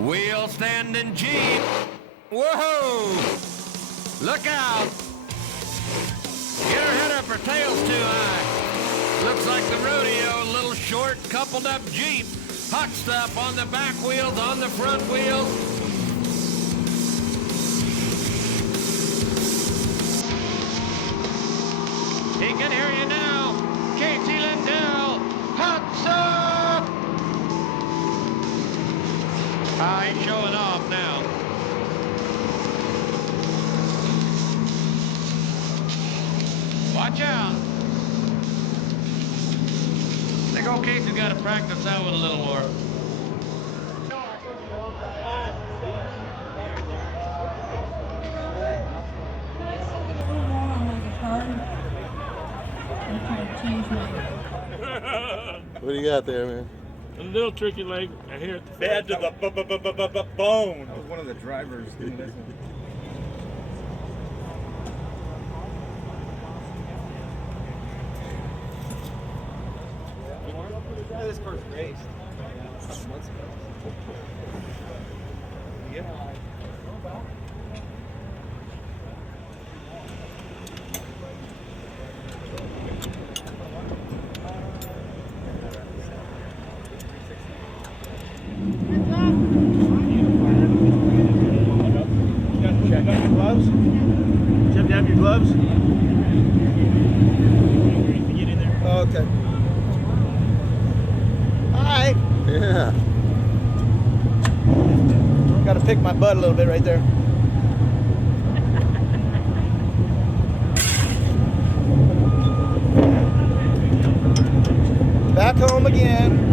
Wheel standing Jeep. Whoa! Look out! Get her head up, her tail's too high. Looks like the rodeo, a little short, coupled up Jeep. Hot stuff on the back wheels, on the front wheels. He can hear you now. Casey Lindell, hot stuff! He's showing off now. Watch out. I think old Casey's got to practice that one a little more. What do you got there, man? A little tricky leg. I hear it. Bad to the bone. That was one of the drivers doing this one. This car's raced. Months ago. Yeah. Gloves? Did you have to have your gloves? Get in there. Oh, okay. Hi. Yeah. Got to pick my butt a little bit right there. Back home again.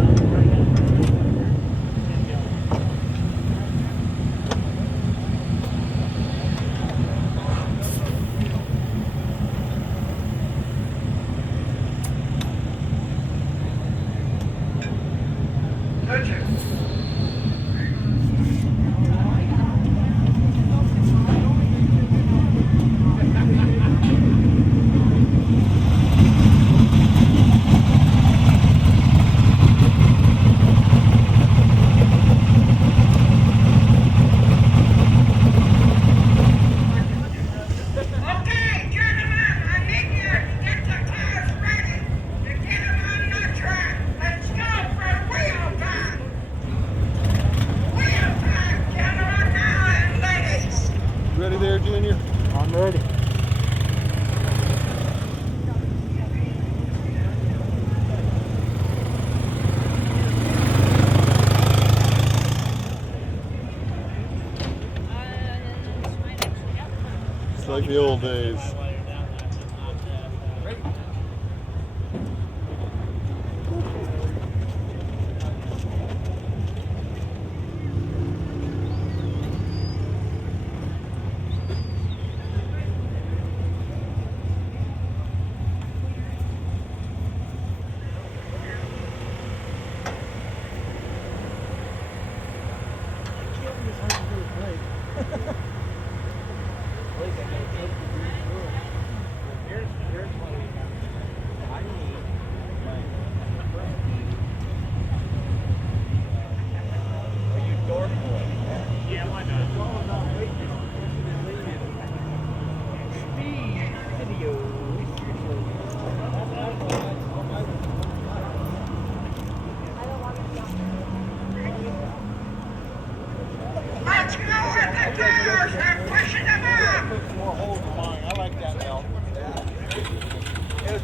Ready there, Junior? I'm ready. It's like the old days.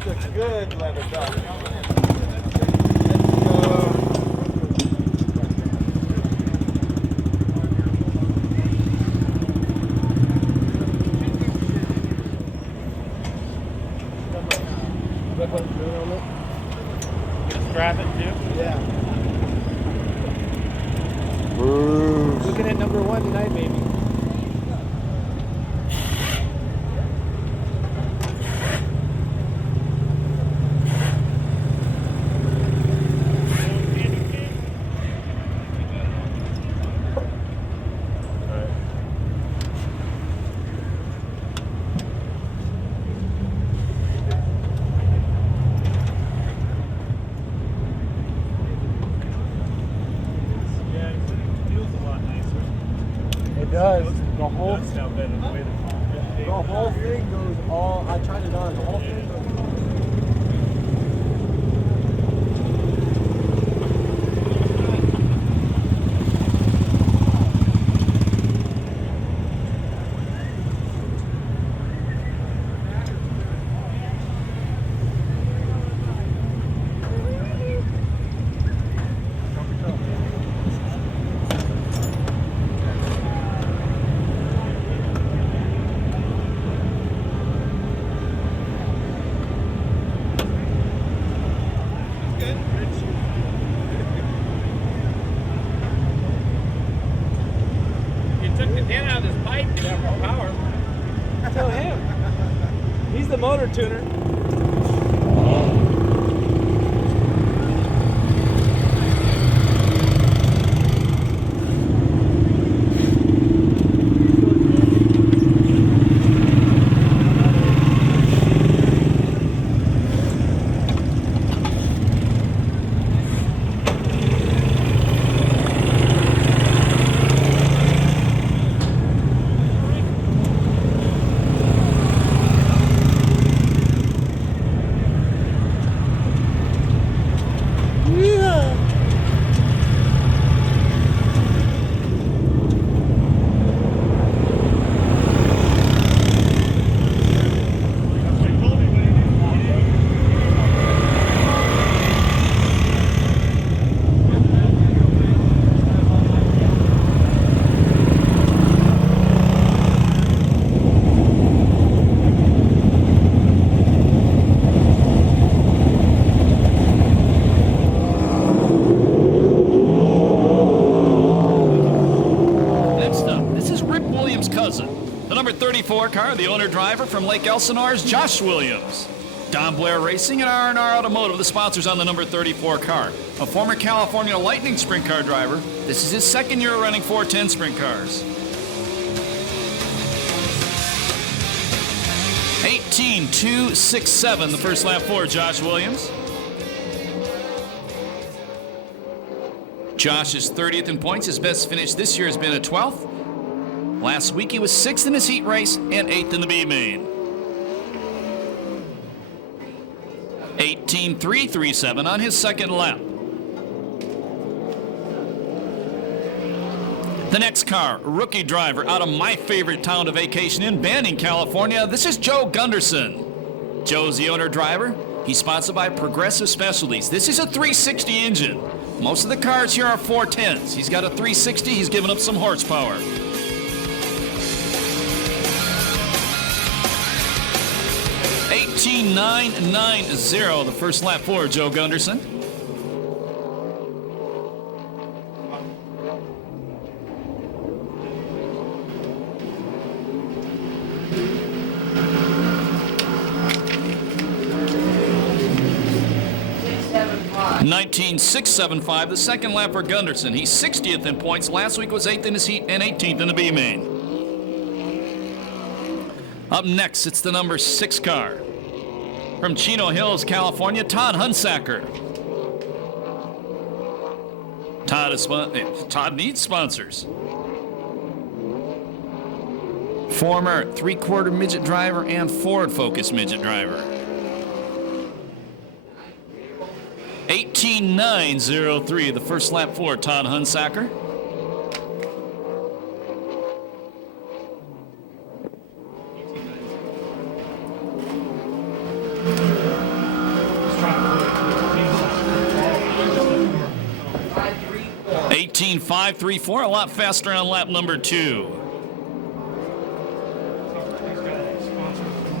It's a good leather dog. Gonna strap it too? Yeah. Bruce. Looking at number one tonight, baby. Yeah, it feels a lot nicer. sound better the way The whole thing goes all. I tried it on. The whole thing goes. Tell him. He's the motor tuner. The number 34 car, the owner-driver from Lake Elsinore's Josh Williams. Don Blair Racing and R&R Automotive, the sponsors on the number 34 car. A former California Lightning sprint car driver, this is his second year running 410 sprint cars. 18.267, the first lap for Josh Williams. Josh is 30th in points. His best finish this year has been a 12th. Last week he was 6th in his heat race and 8th in the B main. 18.337 on his second lap. The next car, rookie driver out of my favorite town to vacation in, Banning, California. This is Joe Gunderson. Joe's the owner driver. He's sponsored by Progressive Specialties. This is a 360 engine. Most of the cars here are 410s. He's got a 360. He's given up some horsepower. 18.990, the first lap for Joe Gunderson. $19,675, the second lap for Gunderson. He's 60th in points. Last week was 8th in his heat and 18th in the B main. Up next, it's the number 6 car. From Chino Hills, California, Todd Hunsacker. Todd needs sponsors. Former 3/4 midget driver and Ford Focus midget driver. 18.903, the first lap for Todd Hunsacker. $18.534, a lot faster on lap number 2.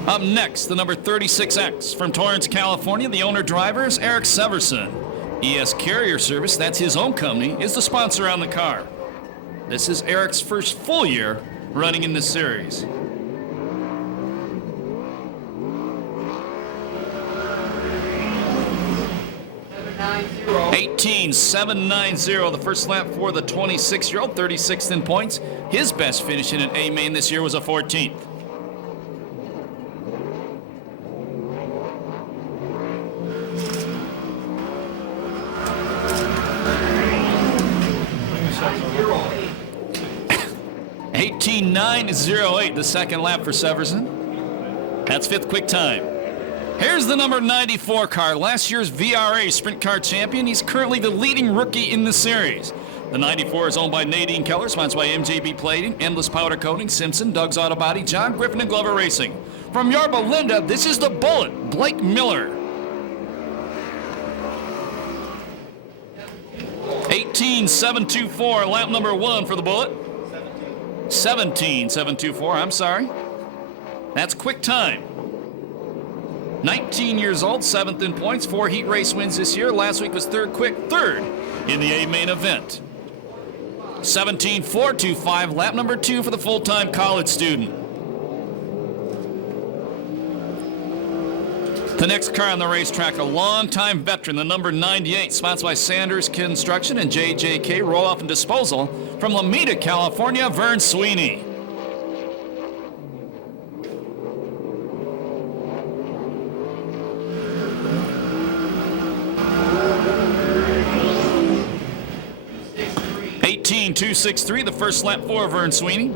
Up next, the number 36X from Torrance, California. The owner-driver is Eric Severson. ES Carrier Service, that's his own company, is the sponsor on the car. This is Eric's first full year running in this series. $18.790, the first lap for the 26-year-old, 36th in points. His best finish in an A main this year was a 14th. 18.908, the second lap for Severson. That's fifth quick time. Here's the number 94 car, last year's VRA Sprint Car champion. He's currently the leading rookie in the series. The 94 is owned by Nadine Keller, sponsored by MJB Plating, Endless Powder Coating, Simpson, Doug's Auto Body, John Griffin, and Glover Racing. From Yorba Linda, this is the Bullet, Blake Miller. 18.724, lap number 1 for the Bullet. 17.724, I'm sorry. That's quick time. 19 years old, 7th in points, 4 heat race wins this year. Last week was third in the A main event. 17.425, lap number 2 for the full-time college student. The next car on the racetrack, a longtime veteran, the number 98, sponsored by Sanders Construction and JJK Roll-Off and Disposal from Lomita, California, Vern Sweeney. .263, the first lap for Vern Sweeney.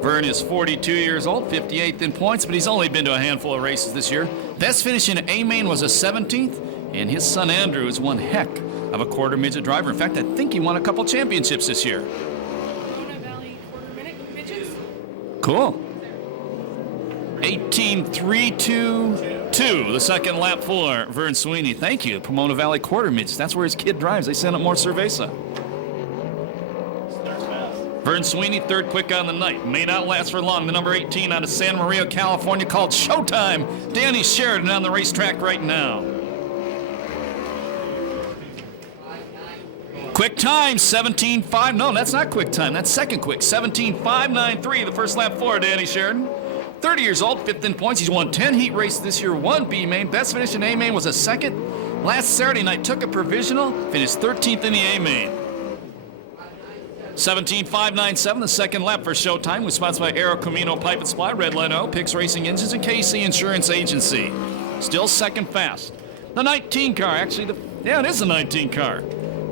Vern is 42 years old, 58th in points, but he's only been to a handful of races this year. Best finish in A-Main was a 17th, and his son Andrew is one heck of a quarter midget driver. In fact, I think he won a couple championships this year. Pomona Valley quarter midgets. Cool. 18.322, the second lap for Vern Sweeney. Thank you, Pomona Valley quarter midgets. That's where his kid drives. They send up more Cerveza. Vern Sweeney, third quick on the night. May not last for long. The number 18 out of San Maria, California, called Showtime. Danny Sheridan on the racetrack right now. Quick time, 17.5. No, that's not quick time. That's second quick. 17.593, the first lap for Danny Sheridan. 30 years old, 5th in points. He's won 10 heat races this year, 1 B-Main. Best finish in A-Main was a second. Last Saturday night, took a provisional, finished 13th in the A-Main. 17.597, the second lap for Showtime, was sponsored by Aero Camino Pipe and Supply, Red Leno, Pix Racing Engines, and KC Insurance Agency. Still second fast. The 19 car, actually, it is the 19 car.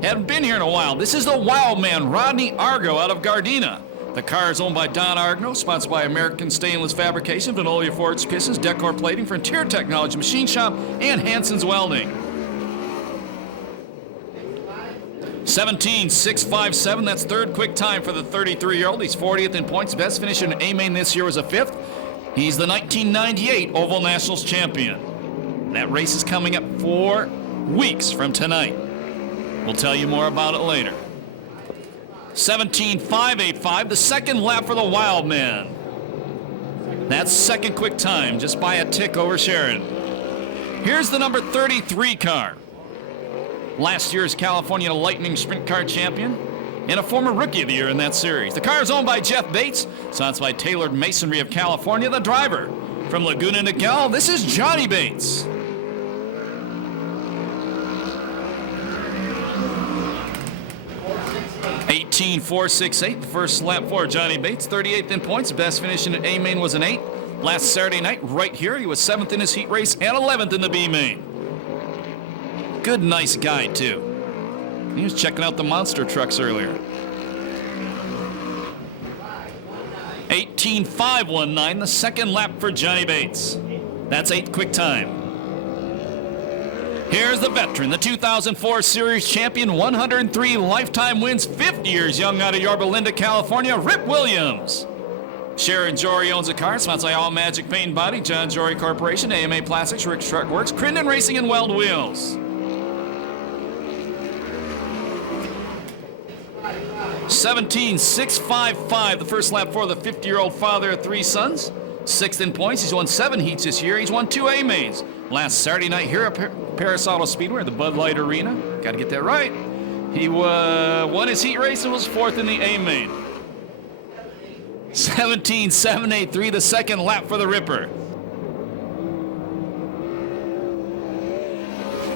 Hadn't been here in a while. This is the Wild Man, Rodney Argo, out of Gardena. The car is owned by Don Argo, sponsored by American Stainless Fabrication, Venolia Forged Pistons, Decor Plating, Frontier Technology Machine Shop, and Hanson's Welding. 17.657, that's third quick time for the 33-year-old. He's 40th in points. Best finish in A-Main this year was a 5th. He's the 1998 Oval Nationals champion. That race is coming up 4 weeks from tonight. We'll tell you more about it later. 17.585, the second lap for the Wild Man. That's second quick time, just by a tick over Sheridan. Here's the number 33 car. Last year's California Lightning Sprint Car champion and a former Rookie of the Year in that series. The car is owned by Jeff Bates, sponsored by Tailored Masonry of California. The driver from Laguna Niguel, this is Johnny Bates. .18468, the first lap for Johnny Bates, 38th in points. Best finish in A-Main was an 8. Last Saturday night, right here, he was 7th in his heat race and 11th in the B-Main. Good, nice guy, too. He was checking out the monster trucks earlier. 18.519, the second lap for Johnny Bates. That's 8th quick time. Here's the veteran, the 2004 Series champion, 103 lifetime wins, 50 years young, out of Yorba Linda, California, Rip Williams. Sharon Jory owns a car, sponsored by All Magic Paint and Body, John Jory Corporation, AMA Plastics, Rick's Truck Works, Crinden Racing, and Weld Wheels. 17.655, the first lap for the 50-year-old father of 3 sons. 6th in points. He's won 7 heats this year. He's won 2 A-Mains. Last Saturday night here at Perris Auto Speedway, the Bud Light Arena. Got to get that right. He won his heat race and was 4th in the A-Main. 17.783, the second lap for the Ripper.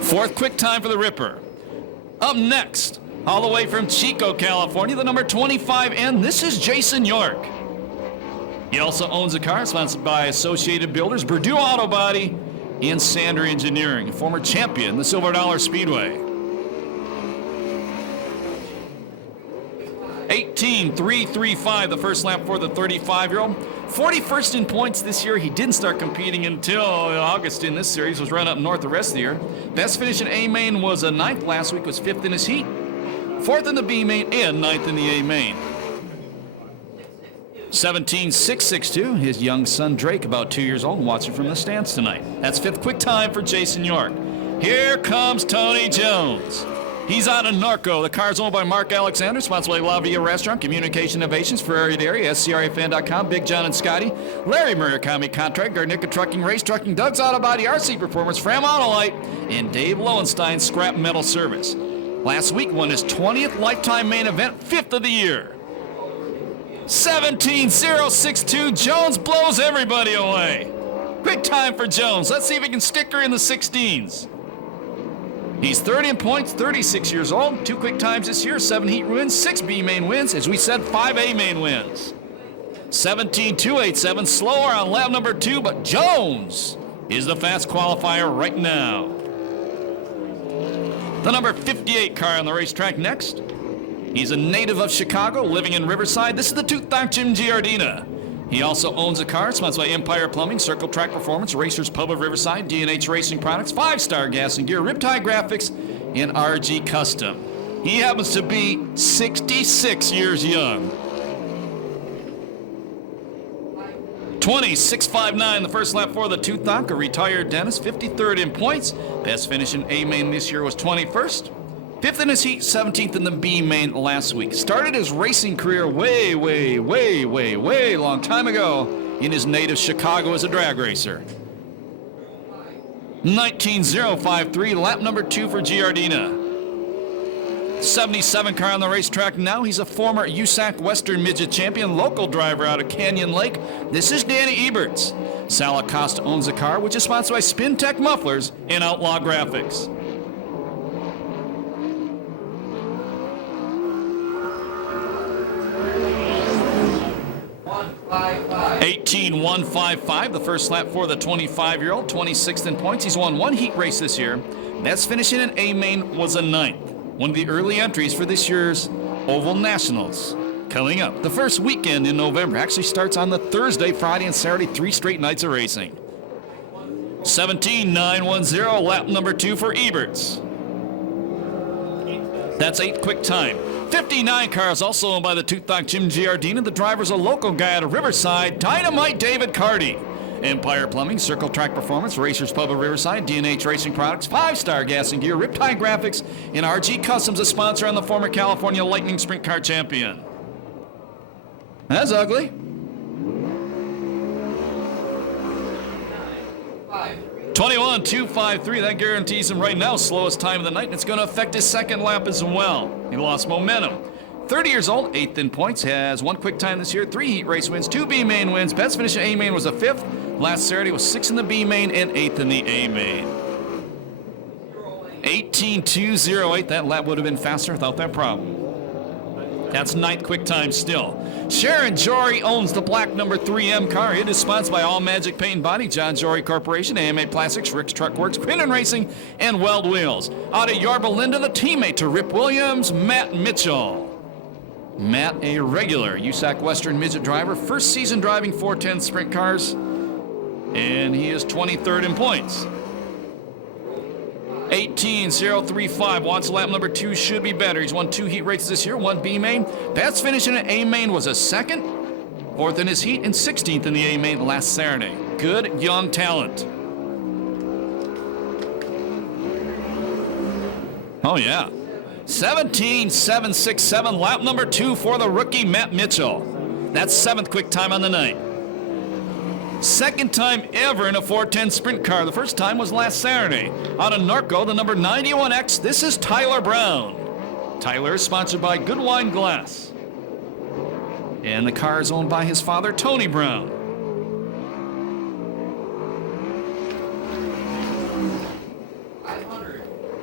4th quick time for the Ripper. Up next, all the way from Chico, California, the number 25, and this is Jason York. He also owns a car sponsored by Associated Builders, Purdue Auto Body, and Sander Engineering, a former champion, the Silver Dollar Speedway. 17.335 the first lap for the 35-year-old. 41st in points this year. He didn't start competing until August in this series. Was run up north the rest of the year. Best finish in A main was a 9th last week. Was 5th in his heat, 4th in the B main, and 9th in the A main. 17.662. His young son Drake, about 2 years old, watching from the stands tonight. That's 5th quick time for Jason York. Here comes Tony Jones. He's out of Norco. The car's owned by Mark Alexander, sponsored by La Via Restaurant, Communication Innovations, Ferrari Dairy, SCRAFan.com, Big John and Scotty, Larry Murakami Contract, Garnica Trucking, Race Trucking, Doug's Auto Body, RC Performance, Fram Autolite, and Dave Lowenstein Scrap Metal Service. Last week won his 20th lifetime main event, 5th of the year. 17.062. Jones blows everybody away. Quick time for Jones. Let's see if he can stick her in the 16s. He's 30 in points, 36 years old. 2 quick times this year, 7 heat wins, 6 B main wins. As we said, 5 A main wins. 17.287, slower on lap number 2, but Jones is the fast qualifier right now. The number 58 car on the racetrack next. He's a native of Chicago, living in Riverside. This is the Toothdock Jim Giardina. He also owns a car sponsored by Empire Plumbing, Circle Track Performance, Racers Pub of Riverside, D&H Racing Products, 5-Star Gas and Gear, Riptide Graphics, and RG Custom. He happens to be 66 years young. 20.659 the first lap for the Toothdock, a retired dentist, 53rd in points. Best finish in A main this year was 21st. 5th in his heat, 17th in the B main last week. Started his racing career way long time ago in his native Chicago as a drag racer. 19.053, lap number 2 for Giardina. 77 car on the racetrack now. He's a former USAC Western Midget Champion, local driver out of Canyon Lake. This is Danny Eberts. Sal Acosta owns the car, which is sponsored by Spin Tech Mufflers and Outlaw Graphics. 18.155 the first lap for the 25-year-old, 26th in points. He's won 1 heat race this year. Best finishing in A main was a 9th. One of the early entries for this year's Oval Nationals. Coming up, the first weekend in November actually starts on the Thursday, Friday, and Saturday, 3 straight nights of racing. 17.910, lap number 2 for Eberts. That's 8th quick time. 59 cars also owned by the Toothdock Jim Giardina. The driver's a local guy out of Riverside, Dynamite David Carty. Empire Plumbing, Circle Track Performance, Racers Pub of Riverside, D&H Racing Products, 5-Star Gas and Gear, Riptide Graphics, and RG Customs, a sponsor on the former California Lightning Sprint Car Champion. That's ugly. 21.253, that guarantees him right now slowest time of the night, and it's going to affect his second lap as well. He lost momentum. 30 years old, 8th in points, has 1 quick time this year, 3 heat race wins, 2 B main wins. Best finish in A main was a 5th. Last Saturday was 6th in the B main and 8th in the A main. 18.208, that lap would have been faster without that problem. That's 9th quick time still. Sharon Jory owns the black number 3M car. It is sponsored by All Magic Paint and Body, John Jory Corporation, AMA Plastics, Rick's Truck Works, Quinlan Racing, and Weld Wheels. Out of Yorba Linda, the teammate to Rip Williams, Matt Mitchell. Matt, a regular USAC Western Midget driver, first season driving 410 sprint cars, and he is 23rd in points. 18.035, Watts lap number 2 should be better. He's won 2 heat races this year, 1 B main. Best finish in an A main was a 2nd, 4th in his heat, and 16th in the A main last Saturday. Good young talent. Oh yeah. 17.767, lap number 2 for the rookie Matt Mitchell. That's 7th quick time on the night. 2nd time ever in a 410 sprint car. The first time was last Saturday. Out of Norco, the number 91X, this is Tyler Brown. Tyler is sponsored by Good Wine Glass. And the car is owned by his father, Tony Brown.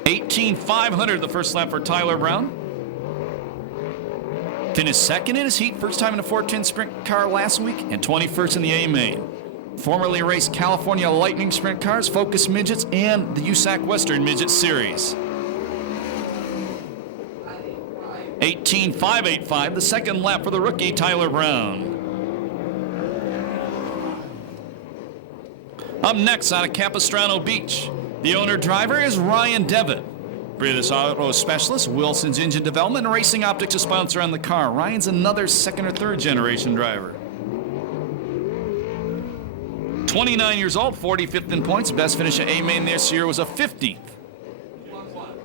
18.500 the first lap for Tyler Brown. Finished 2nd in his heat, first time in a 410 sprint car last week, and 21st in the A main. Formerly raced California Lightning Sprint Cars, Focus Midgets, and the USAC Western Midget Series. 18.585, the second lap for the rookie Tyler Brown. Up next out of Capistrano Beach, the owner-driver is Ryan Devitt. British Auto Specialist, Wilson's Engine Development, and Racing Optics a sponsor on the car. Ryan's another second or third generation driver. 29 years old, 45th in points. Best finish at A-Main this year was a 50th.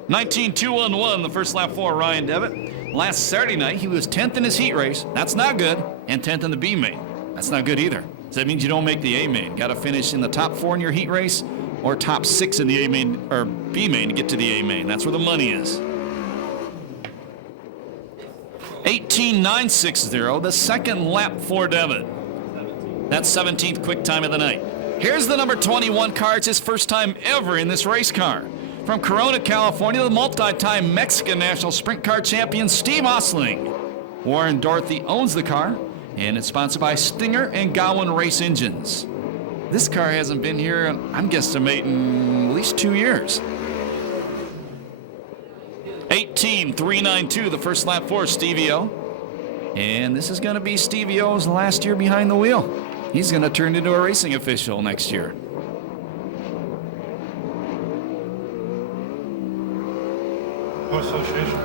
19.211, the first lap for Ryan Devitt. Last Saturday night, he was 10th in his heat race. That's not good. And 10th in the B-Main. That's not good either. So that means you don't make the A-Main. Got to finish in the top 4 in your heat race or top 6 in the A-Main or B-Main to get to the A-Main. That's where the money is. 18.960, the second lap for Devitt. That's 17th quick time of the night. Here's the number 21 car. It's his first time ever in this race car. From Corona, California, the multi-time Mexican National Sprint Car champion, Steve Osling. Warren Dorothy owns the car, and it's sponsored by Stinger and Gowan Race Engines. This car hasn't been here, I'm guesstimating, at least 2 years. 18.392, the first lap for Stevie O. And this is going to be Stevie O's last year behind the wheel. He's going to turn into a racing official next year. Association.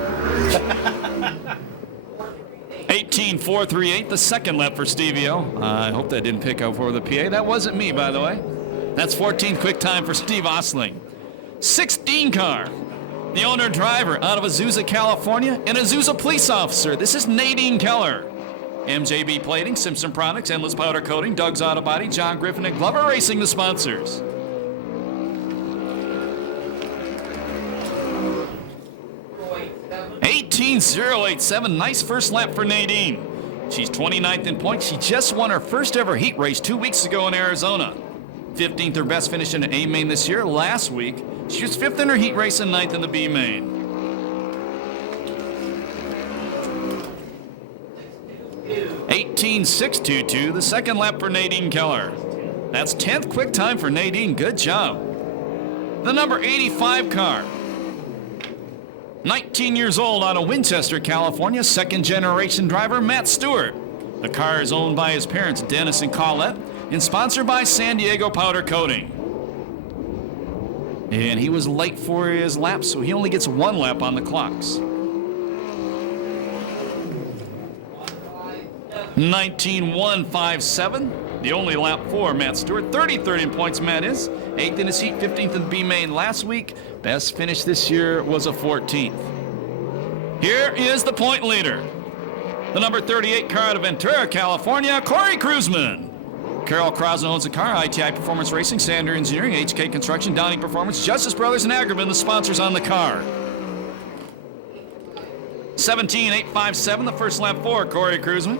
18.438, the second lap for Stevie O. I hope that didn't pick up for the PA. That wasn't me, by the way. That's 14th quick time for Steve Osling. 16 car. The owner-driver out of Azusa, California, and Azusa police officer. This is Nadine Keller. MJB Plating, Simpson Products, Endless Powder Coating, Doug's Auto Body, John Griffin, and Glover Racing, the sponsors. $18.087, nice first lap for Nadine. She's 29th in points. She just won her first ever heat race 2 weeks ago in Arizona. 15th, her best finish in an A-Main this year. Last week, she was 5th in her heat race and 9th in the B-Main. 18.622, the second lap for Nadine Keller. That's 10th quick time for Nadine. Good job. The number 85 car. 19 years old out of Winchester, California, second generation driver Matt Stewart. The car is owned by his parents, Dennis and Colette, and sponsored by San Diego Powder Coating. And he was late for his lap, so he only gets 1 lap on the clocks. 19.157, the only lap for Matt Stewart. 33rd in points, Matt is. 8th in his heat, 15th in the B-Main last week. Best finish this year was a 14th. Here is the point leader. The number 38 car out of Ventura, California, Corey Kruzman. Carol Krausen owns the car. ITI Performance Racing, Sander Engineering, HK Construction, Downing Performance, Justice Brothers, and Agrabin, the sponsors on the car. 17.857, the first lap for Corey Kruzman.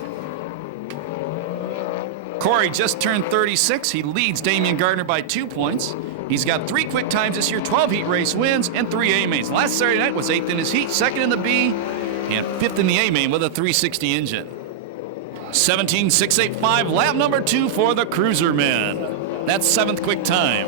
Corey just turned 36. He leads Damian Gardner by 2 points. He's got 3 quick times this year, 12 heat race wins, and 3 A-Mains. Last Saturday night was 8th in his heat, 2nd in the B, and 5th in the A-Main with a 360 engine. 17.685, lap number 2 for the Cruiser Man. That's 7th quick time.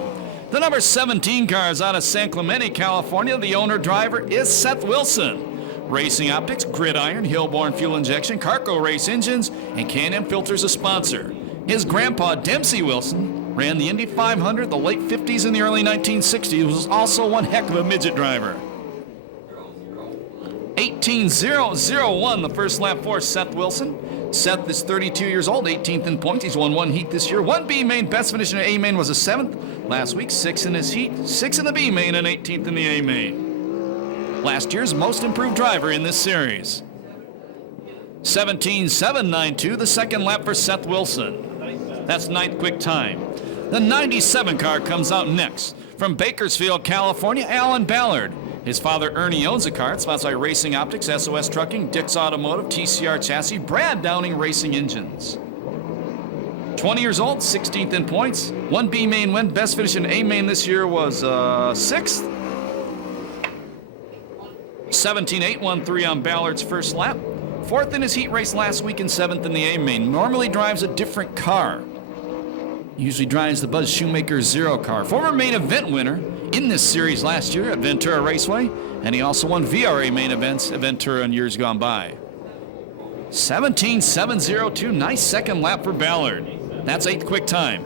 The number 17 car is out of San Clemente, California. The owner-driver is Seth Wilson. Racing Optics, Gridiron, Hillborn Fuel Injection, Carco Race Engines, and Can-Am Filters a sponsor. His grandpa, Dempsey Wilson, ran the Indy 500, the late 50s and the early 1960s. He was also one heck of a midget driver. 18.001, the first lap for Seth Wilson. Seth is 32 years old, 18th in points. He's won 1 heat this year. 1 B-Main, best finish in an A-Main was a 7th. Last week, 6th in his heat, 6th in the B-Main, and 18th in the A-Main. Last year's most improved driver in this series. 17.792, the second lap for Seth Wilson. That's 9th quick time. The 97 car comes out next. From Bakersfield, California, Alan Ballard. His father, Ernie, owns a car. It's sponsored by Racing Optics, SOS Trucking, Dick's Automotive, TCR Chassis, Brad Downing Racing Engines. 20 years old, 16th in points. 1 B-Main win. Best finish in A-Main this year was 6th. 17.813 on Ballard's first lap. 4th in his heat race last week and 7th in the A-Main. Normally drives a different car. Usually drives the Buzz Shoemaker Zero car. Former main event winner in this series last year at Ventura Raceway. And he also won VRA main events, Ventura, in years gone by. 17.702, nice second lap for Ballard. That's 8th quick time.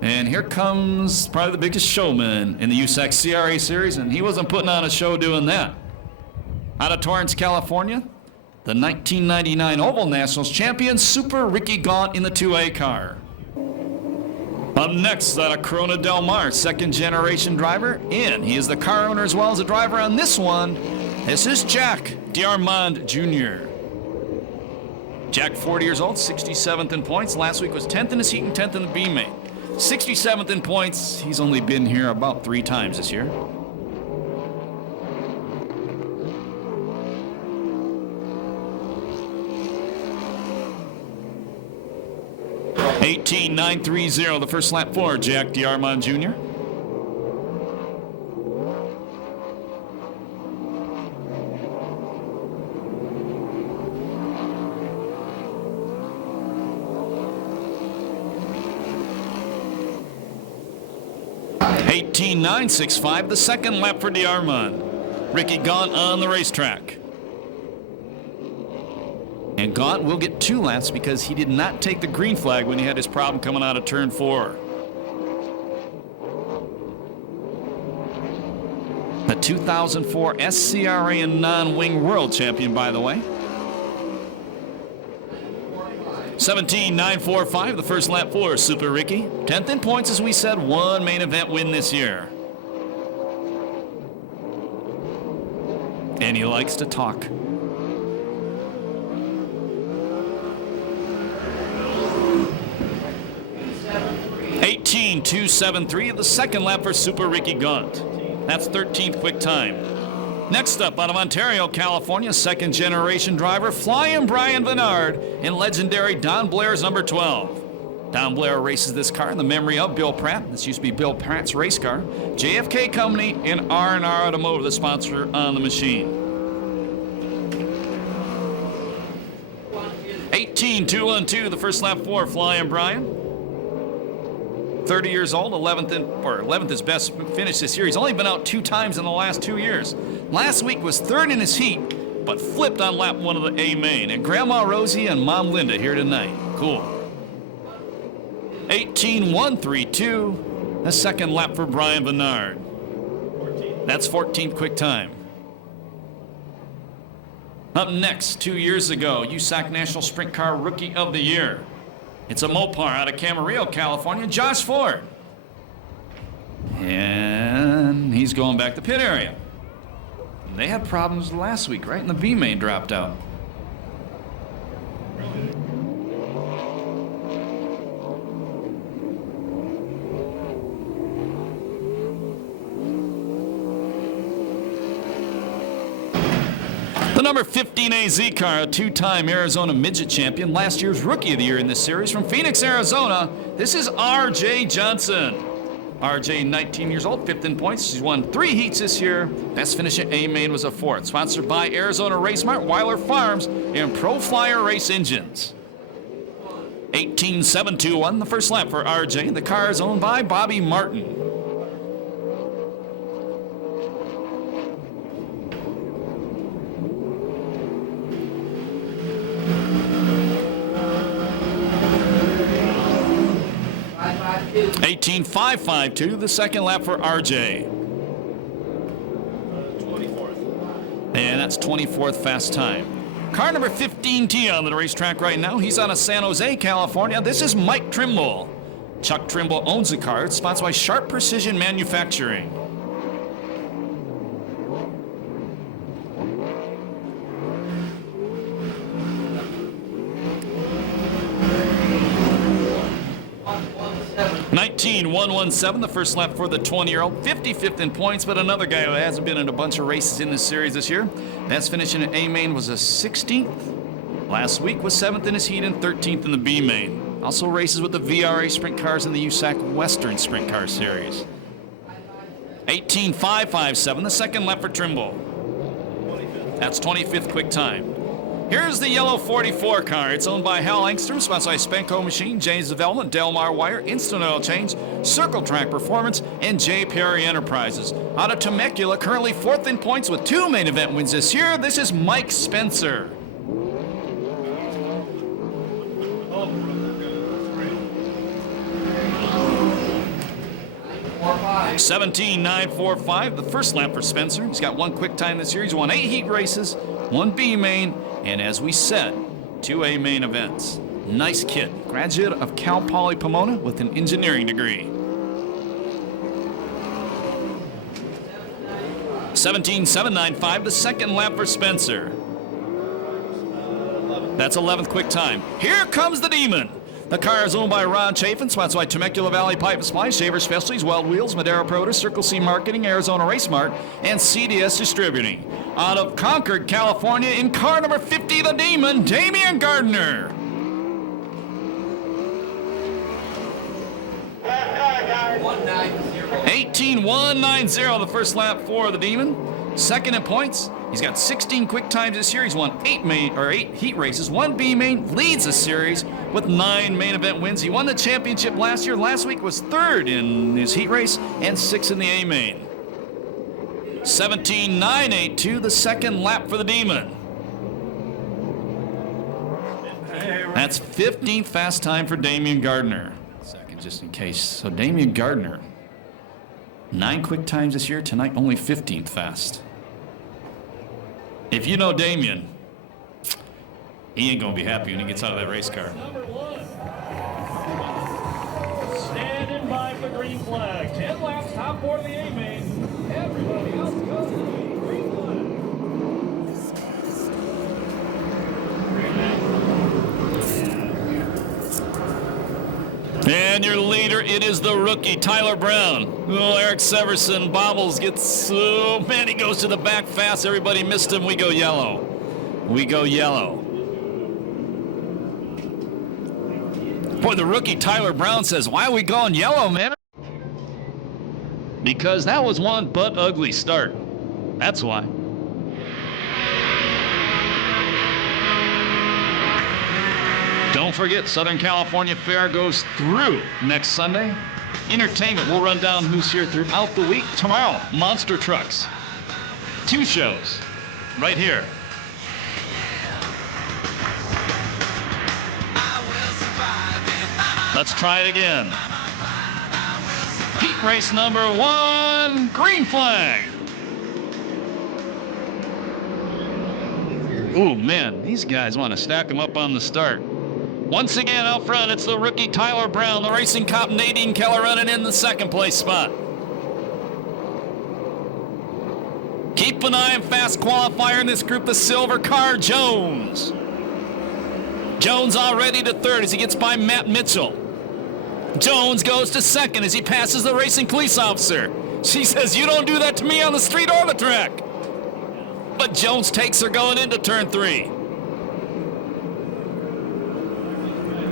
And here comes probably the biggest showman in the USAC CRA series, and he wasn't putting on a show doing that. Out of Torrance, California, the 1999 Oval Nationals champion, Super Ricky Gaunt in the 2A car. Up next, out of Corona Del Mar, second generation driver in. He is the car owner as well as a driver on this one. This is Jack D'Armand Jr. Jack, 40 years old, 67th in points. Last week was 10th in his heat and 10th in the B main. 67th in points. He's only been here about 3 times this year. .18.930, the first lap for Jack D'Armand Jr. .18.965, the second lap for D'Armand. Ricky Gaunt on the racetrack. And Gaunt will get 2 laps because he did not take the green flag when he had his problem coming out of turn 4. The 2004 SCRA and non-wing world champion, by the way. 17.945, the first lap for Super Ricky. 10th in points, as we said, 1 main event win this year. And he likes to talk. 18.273, the second lap for Super Ricky Gaunt. That's 13th quick time. Next up, out of Ontario, California, second generation driver, Flying Brian Bernard in legendary Don Blair's number 12. Don Blair races this car in the memory of Bill Pratt. This used to be Bill Pratt's race car. JFK Company and R&R Automotive, the sponsor on the machine. 18.212, the first lap for Flying Brian. 30 years old, 11th his best finish this year. He's only been out 2 times in the last 2 years. Last week was 3rd in his heat, but flipped on lap 1 of the A main. And Grandma Rosie and Mom Linda here tonight. Cool. 18.132, the second lap for Brian Bernard. That's 14th quick time. Up next, 2 years ago, USAC National Sprint Car Rookie of the Year. It's a Mopar out of Camarillo, California, Josh Ford. And he's going back to pit area. They had problems last week, right? And the B main dropped out. The number 15 AZ car, a 2-time Arizona midget champion, last year's Rookie of the Year in this series from Phoenix, Arizona. This is R.J. Johnson. R.J., 19 years old, 5th in points. He's won 3 heats this year. Best finish at A main was a 4th. Sponsored by Arizona Race Mart, Weiler Farms, and Pro Flyer Race Engines. 18.721, the first lap for R.J. The car is owned by Bobby Martin. .18.552, the second lap for RJ. 24th. And that's 24th fast time. Car number 15T on the racetrack right now. He's out of San Jose, California. This is Mike Trimble. Chuck Trimble owns the car. It's sponsored by Sharp Precision Manufacturing. .19.117, the first lap for the 20-year-old, 55th in points, but another guy who hasn't been in a bunch of races in this series this year. That's finishing at A main was a 16th. Last week was 7th in his heat and 13th in the B main. Also races with the VRA sprint cars in the USAC Western Sprint Car Series. 18.557, the second lap for Trimble. That's 25th quick time. Here's the yellow 44 car. It's owned by Hal Engstrom, sponsored by Spenco Machine, James Development, Delmar Wire, Instant Oil Change, Circle Track Performance, and J. Perry Enterprises. Out of Temecula, currently 4th in points with 2 main event wins this year, this is Mike Spencer. 17.945, the first lap for Spencer. He's got 1 quick time this year. He's won 8 heat races, 1 B main, and as we said, 2 A main events. Nice kid. Graduate of Cal Poly Pomona with an engineering degree. 17.795, the second lap for Spencer. That's 11th quick time. Here comes the Demon. The car is owned by Ron Chafin, sponsored by Temecula Valley Pipe and Supply, Shaver Specialties, Weld Wheels, Madera Produce, Circle C Marketing, Arizona Race Mart, and CDS Distributing. Out of Concord, California, in car number 50, the Demon, Damian Gardner. 18.190, the first lap for the Demon. Second in points. He's got 16 quick times this year. He's won 8 heat races, 1 B main, leads the series with 9 main event wins. He won the championship last year. Last week was 3rd in his heat race and 6th in the A main. 17.982, the second lap for the Demon. That's 15th fast time for Damian Gardner. Second, just in case. So Damian Gardner, 9 quick times this year. Tonight, only 15th fast. If you know Damian, he ain't gonna be happy when he gets out of that race car. Number 1. Standing by for green flag. 10 laps, top 4 of the A main. Everybody else goes to the green flag. And your leader, it is the rookie, Tyler Brown. Oh, Eric Severson bobbles, gets, oh man, he goes to the back fast. Everybody missed him. We go yellow. We go yellow. Boy, the rookie, Tyler Brown, says, why are we going yellow, man? Because that was one but ugly start. That's why. Don't forget, Southern California Fair goes through next Sunday. Entertainment will run down who's here throughout the week. Tomorrow, monster trucks. 2 shows right here. Let's try it again. Heat race number 1, green flag. Ooh, man, these guys want to stack them up on the start. Once again, out front, it's the rookie Tyler Brown, the racing cop Nadine Keller running in the second place spot. Keep an eye on fast qualifier in this group, the silver car, Jones. Jones already to 3rd as he gets by Matt Mitchell. Jones goes to 2nd as he passes the racing police officer. She says, you don't do that to me on the street or the track. But Jones takes her going into turn 3.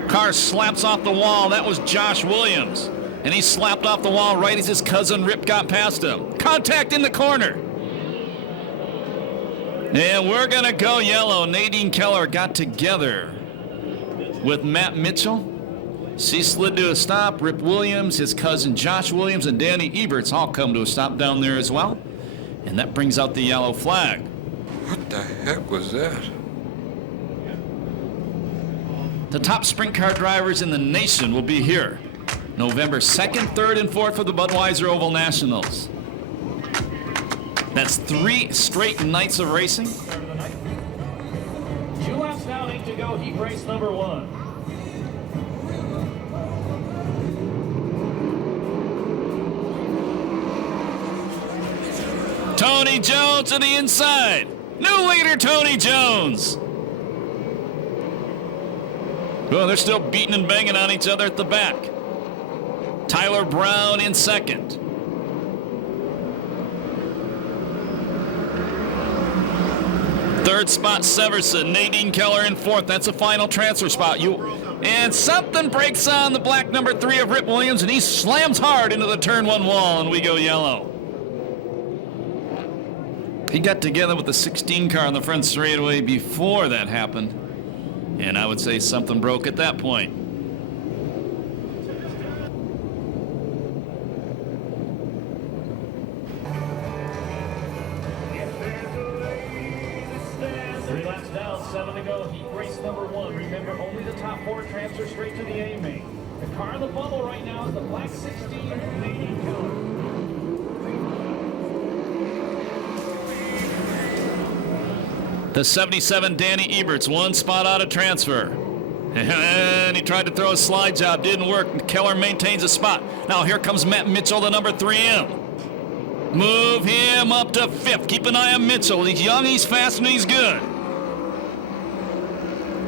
Car slaps off the wall. That was Josh Williams. And he slapped off the wall right as his cousin Rip got past him. Contact in the corner. And we're going to go yellow. Nadine Keller got together with Matt Mitchell. She slid to a stop. Rip Williams, his cousin Josh Williams, and Danny Eberts all come to a stop down there as well. And that brings out the yellow flag. What the heck was that? The top sprint car drivers in the nation will be here November 2nd, 3rd, and 4th for the Budweiser Oval Nationals. That's 3 straight nights of racing. 2 laps down, 8 to go, heat race number 1. Tony Jones to the inside. New leader, Tony Jones. Well, they're still beating and banging on each other at the back. Tyler Brown in 2nd. Third spot, Severson. Nadine Keller in 4th. That's a final transfer spot. And something breaks on the black number 3 of Rip Williams, and he slams hard into the turn 1 wall, and we go yellow. He got together with the 16 car on the front straightaway before that happened. And I would say something broke at that point. 7 to go, heat race number 1. Remember, only the top 4 transfer straight to the A main. The car in the bubble right now is the black 16 Canadian Keller. The 77 Danny Eberts, 1 spot out of transfer. And he tried to throw a slide job, didn't work. Keller maintains a spot. Now here comes Matt Mitchell, the number 3M. Move him up to 5th. Keep an eye on Mitchell. He's young, he's fast, and he's good.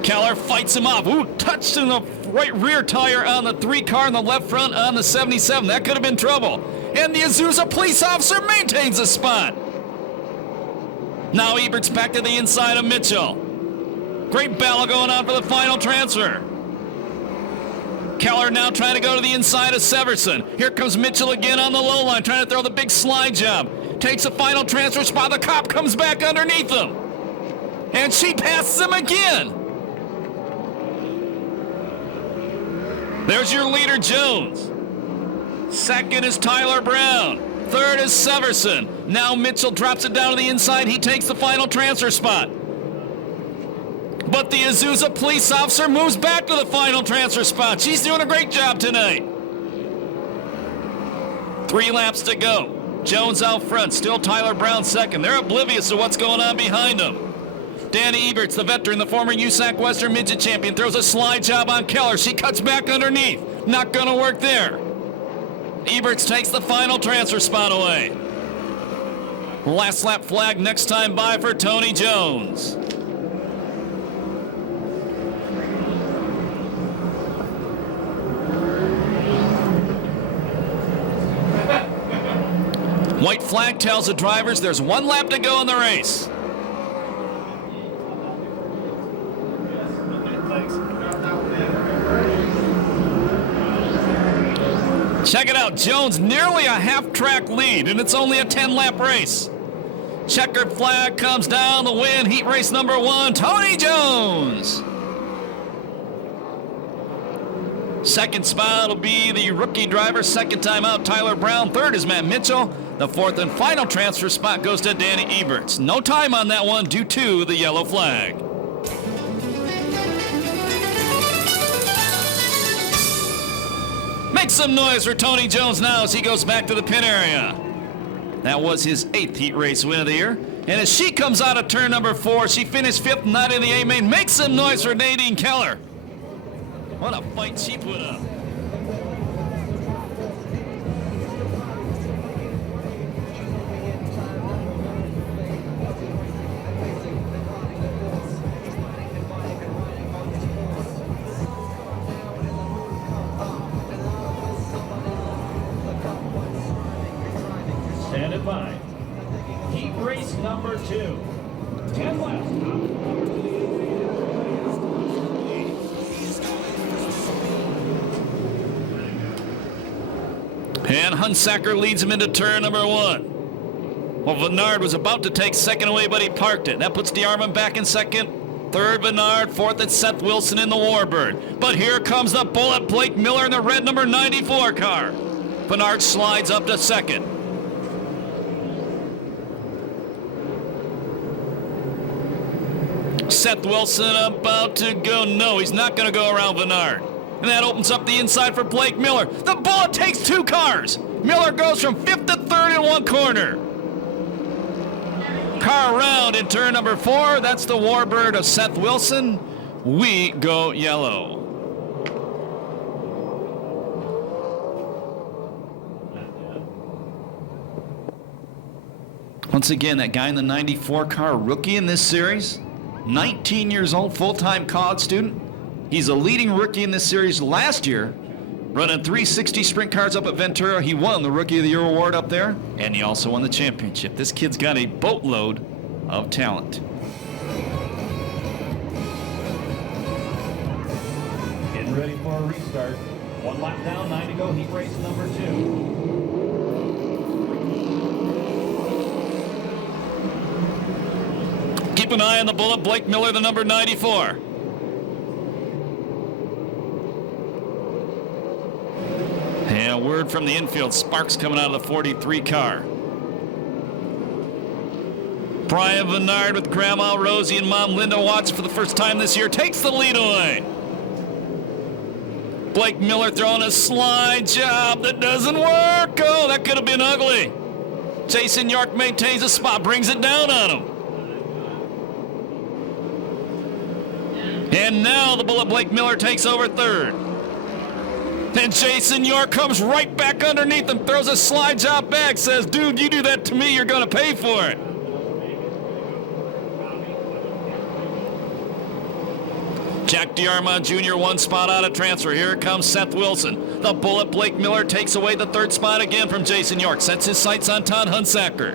Keller fights him off. Ooh, touched in the right rear tire on the 3 car in the left front on the 77. That could have been trouble. And the Azusa police officer maintains a spot. Now Ebert's back to the inside of Mitchell. Great battle going on for the final transfer. Keller now trying to go to the inside of Severson. Here comes Mitchell again on the low line, trying to throw the big slide job. Takes a final transfer spot. The cop comes back underneath him. And she passes him again. There's your leader, Jones. Second is Tyler Brown. Third is Severson. Now Mitchell drops it down to the inside. He takes the final transfer spot. But the Azusa police officer moves back to the final transfer spot. She's doing a great job tonight. 3 laps to go. Jones out front. Still Tyler Brown second. They're oblivious to what's going on behind them. Danny Eberts, the veteran, the former USAC Western Midget champion, throws a slide job on Keller. She cuts back underneath. Not going to work there. Eberts takes the final transfer spot away. Last lap flag next time by for Tony Jones. White flag tells the drivers there's 1 lap to go in the race. Check it out, Jones nearly a half-track lead, and it's only a 10-lap race. Checkered flag comes down the win, heat race number 1, Tony Jones. Second spot will be the rookie driver, second time out, Tyler Brown. Third is Matt Mitchell. The 4th and final transfer spot goes to Danny Eberts. No time on that one due to the yellow flag. Make some noise for Tony Jones now as he goes back to the pit area. That was his 8th heat race win of the year. And as she comes out of turn number 4, she finished 5th, not in the A main. Make some noise for Nadine Keller. What a fight she put up. Stand it by. Heat race number 2. 10 laps. And Hunsaker leads him into turn number 1. Well, Venard was about to take second away, but he parked it. That puts DeArmond back in second. Third, Venard. Fourth, it's Seth Wilson in the Warbird. But here comes the bullet, Blake Miller in the red number 94 car. Venard slides up to second. Seth Wilson about to go. No, he's not going to go around Venard. And that opens up the inside for Blake Miller. The bullet takes 2 cars. Miller goes from 5th to 3rd in 1 corner. Car around in turn number 4. That's the Warbird of Seth Wilson. We go yellow. Once again, that guy in the 94 car, rookie in this series. 19 years old, full-time college student. He's a leading rookie in this series last year, running 360 sprint cars up at Ventura. He won the Rookie of the Year award up there, and he also won the championship. This kid's got a boatload of talent. Getting ready for a restart. 1 lap down, 9 to go, heat race number 2. Keep an eye on the bullet, Blake Miller, the number 94. And a word from the infield, sparks coming out of the 43 car. Brian Vennard with Grandma Rosie and Mom Linda watching for the first time this year takes the lead away. Blake Miller throwing a slide job that doesn't work. Oh, that could have been ugly. Jason York maintains a spot, brings it down on him. And now the bullet Blake Miller takes over third. And Jason York comes right back underneath him, throws a slide job back, says, dude, you do that to me, you're going to pay for it. Jack DeArmond Jr. one spot out of transfer. Here comes Seth Wilson. The bullet Blake Miller takes away the third spot again from Jason York. Sets his sights on Todd Hunsaker.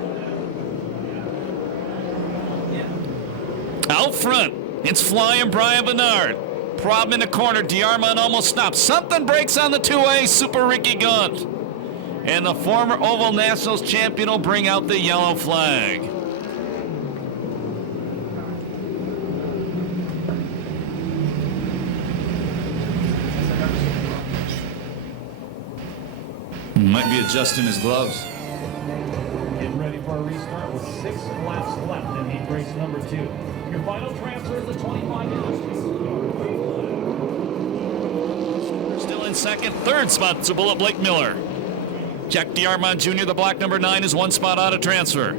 Out front, it's flying Brian Vennard. Problem in the corner. DeArmond almost stops. Something breaks on the 2A. Super Ricky Gaunt. And the former Oval Nationals champion will bring out the yellow flag. Might be adjusting his gloves. Getting ready for a restart with 6 laps left in heat race number 2. Your final transfer is the 25-inch. Still in second. Third spot, it's a bullet Blake Miller. Jack DeArmond Jr., the black number 9, is one spot out of transfer.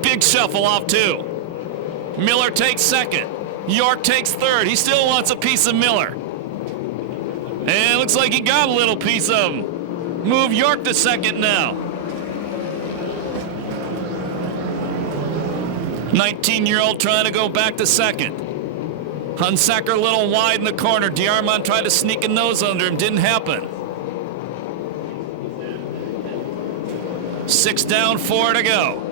Big shuffle off 2. Miller takes second. York takes third. He still wants a piece of Miller. And it looks like he got a little piece of him. Move York to second now. 19-year-old trying to go back to second. Hunsaker a little wide in the corner. DeArmond tried to sneak a nose under him. Didn't happen. 6 down, 4 to go.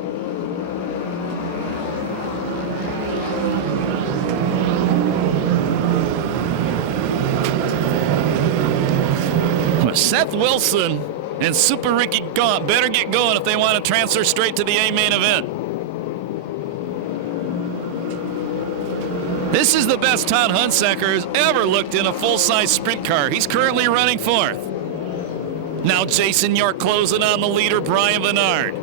Seth Wilson and Super Ricky Gaunt better get going if they want to transfer straight to the A main event. This is the best Todd Hunsaker has ever looked in a full-size sprint car. He's currently running fourth. Now Jason York closing on the leader, Brian Vennard.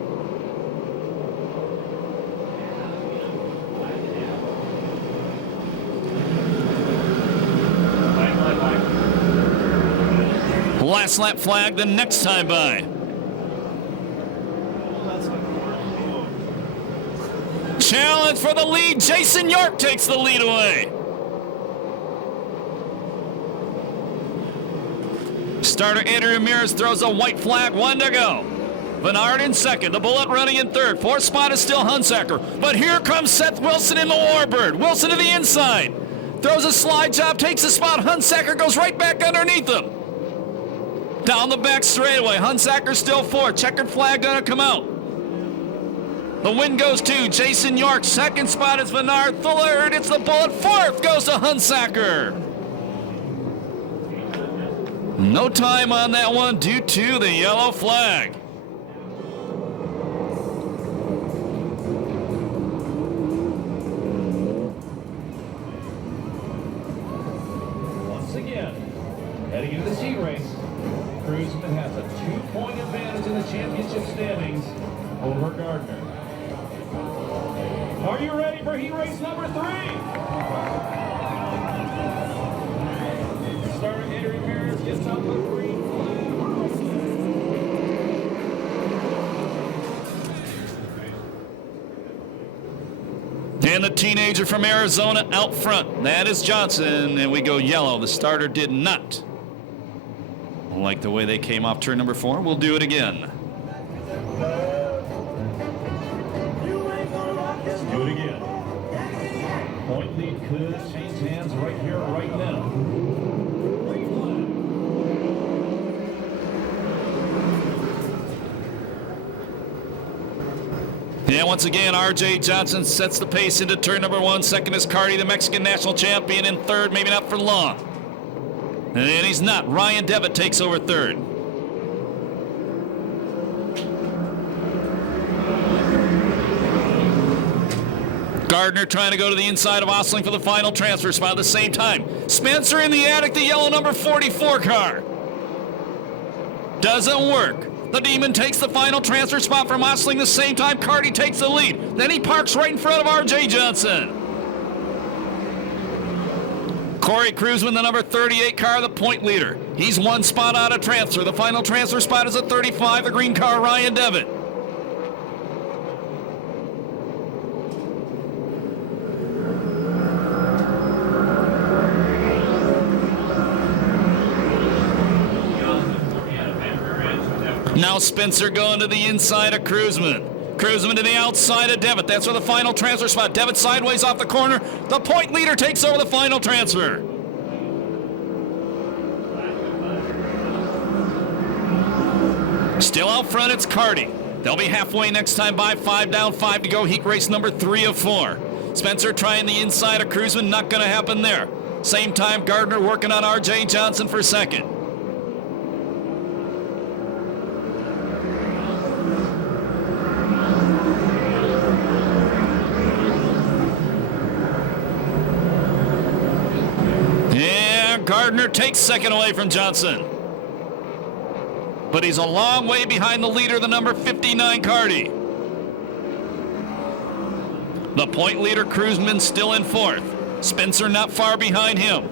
Last lap flag the next time by. Challenge for the lead. Jason York takes the lead away. Starter Andrew Ramirez throws a white flag. 1 to go. Vennard in second. The bullet running in third. Fourth spot is still Hunsaker. But here comes Seth Wilson in the Warbird. Wilson to the inside. Throws a slide job. Takes the spot. Hunsaker goes right back underneath him. Down the back straightaway. Hunsaker still fourth. Checkered flag gonna come out. The win goes to Jason York. Second spot is Vennard. Third, it's the bullet. Fourth goes to Hunsaker. No time on that one due to the yellow flag. Once again, heading into this heat race, Cruzman has a 2-point advantage in the championship standings over Gardner. Are you ready for heat race number 3? Starter Andrew Perris gets out the green flag. And the teenager from Arizona out front. That is Johnson, and we go yellow. The starter did not like the way they came off turn number 4. We'll do it again. Let's do it again. Point lead could change hands right here, right now. And once again, R.J. Johnson sets the pace into turn number 1. Second is Cardi, the Mexican national champion. In third, maybe not for long. And he's not. Ryan Devitt takes over third. Gardner trying to go to the inside of Osling for the final transfer spot at the same time. Spencer in the attic, the yellow number 44 car. Doesn't work. The Demon takes the final transfer spot from Osling. The same time, Carty takes the lead. Then he parks right in front of R.J. Johnson. Corey Kruzman, the number 38 car, the point leader. He's one spot out of transfer. The final transfer spot is at 35, the green car, Ryan Devitt. Now Spencer going to the inside of Kruzman. Kruzman to the outside of Devitt. That's where the final transfer spot. Devitt sideways off the corner. The point leader takes over the final transfer. Still out front, it's Carty. They'll be halfway next time by. 5 down, 5 to go. Heat race number 3 of 4. Spencer trying the inside of Kruzman. Not going to happen there. Same time, Gardner working on R.J. Johnson for second. Gardner takes second away from Johnson. But he's a long way behind the leader, the number 59 Carty. The point leader, Kruzman, still in 4th. Spencer not far behind him.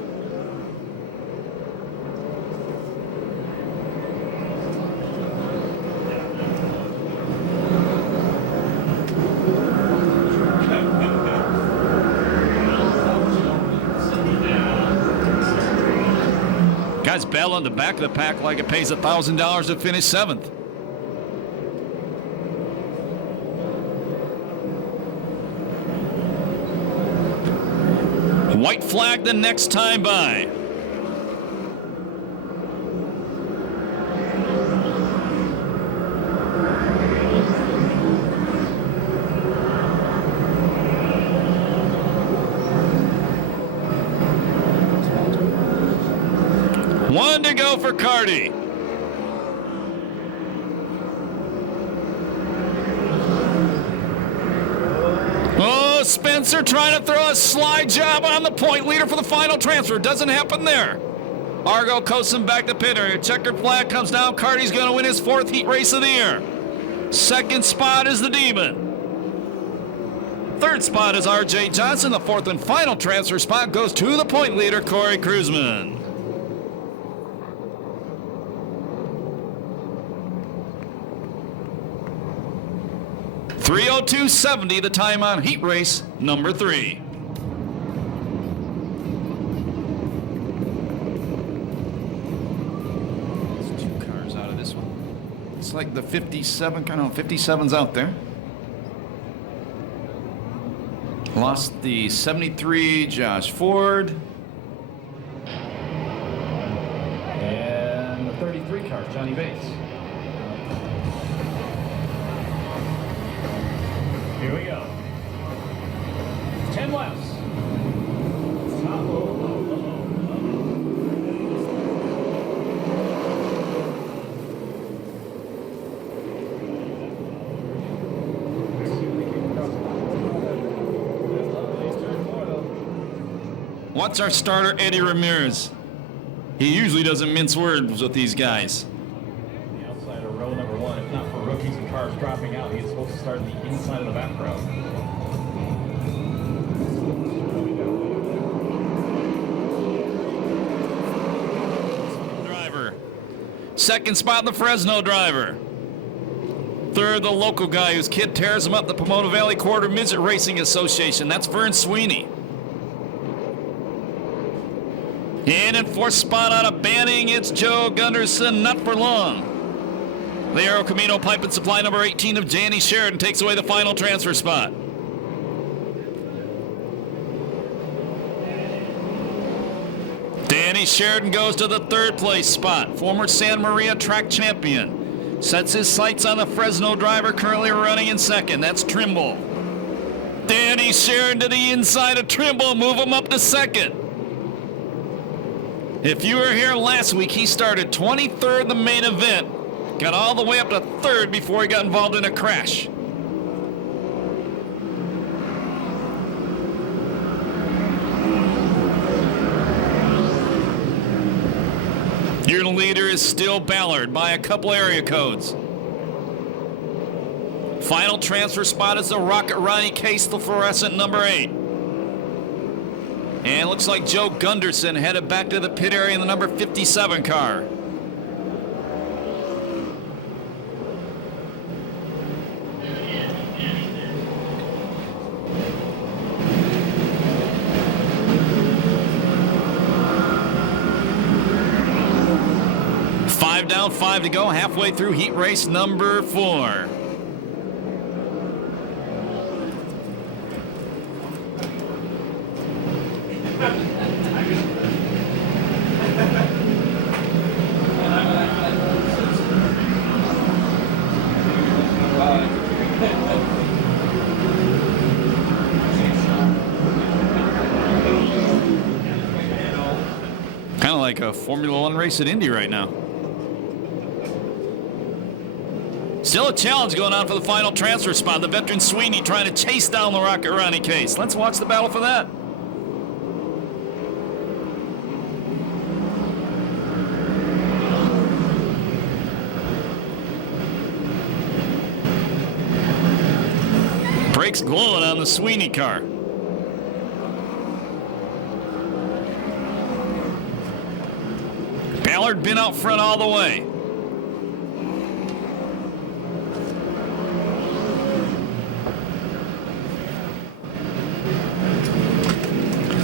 Guys battling the back of the pack like it pays $1,000 to finish 7th. White flag the next time by. One to go for Carty. Oh, Spencer trying to throw a slide job on the point leader for the final transfer. Doesn't happen there. Argo coasting back to pit area. Checkered flag comes down. Carty's going to win his 4th heat race of the year. Second spot is the Demon. Third spot is R.J. Johnson. The 4th and final transfer spot goes to the point leader, Corey Kruzman. 3:02.70 the time on heat race number 3. There's 2 cars out of this one. It's like the 57, kind of 57's out there. Lost the 73 Josh Ford. And the 33 car, Johnny Bates. Here we go. 10 laps. Top What's our starter, Eddie Ramirez? He usually doesn't mince words with these guys. The outside of row number 1. If not for rookies and cars dropping out, he's supposed to start in the inside of the back row. Driver. Second spot, the Fresno driver. Third, the local guy whose kid tears him up, the Pomona Valley Quarter Midget Racing Association. That's Vern Sweeney. And in 4th spot out of Banning, it's Joe Gunderson, not for long. The Aero Camino Pipe and Supply number 18 of Danny Sheridan takes away the final transfer spot. Danny Sheridan goes to the 3rd place spot. Former Santa Maria track champion. Sets his sights on the Fresno driver currently running in 2nd. That's Trimble. Danny Sheridan to the inside of Trimble. Move him up to 2nd. If you were here last week, he started 23rd in the main event. Got all the way up to 3rd before he got involved in a crash. Your leader is still Ballard by a couple area codes. Final transfer spot is the Rocket Ronnie Case, the fluorescent number 8. And looks like Joe Gunderson headed back to the pit area in the number 57 car. Five down, 5 to go, halfway through heat race number 4. Kind of like a Formula One race at Indy right now. Still a challenge going on for the final transfer spot. The veteran Sweeney trying to chase down the Rocket Ronnie Case. Let's watch the battle for that. Brakes glowing on the Sweeney car. Ballard been out front all the way.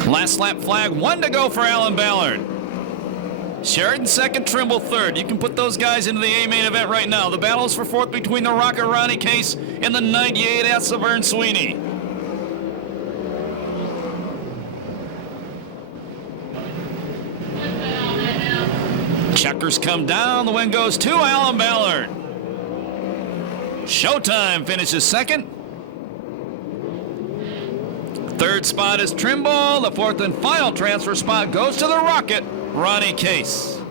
Last lap flag, 1 to go for Alan Ballard. Sheridan second, Trimble third. You can put those guys into the A-main event right now. The battle is for fourth between the Rocket Ronnie Case and the 98S of Vern Sweeney. Checkers come down. The win goes to Alan Ballard. Showtime finishes second. Third spot is Trimble. The fourth and final transfer spot goes to the Rocket Ronnie Case.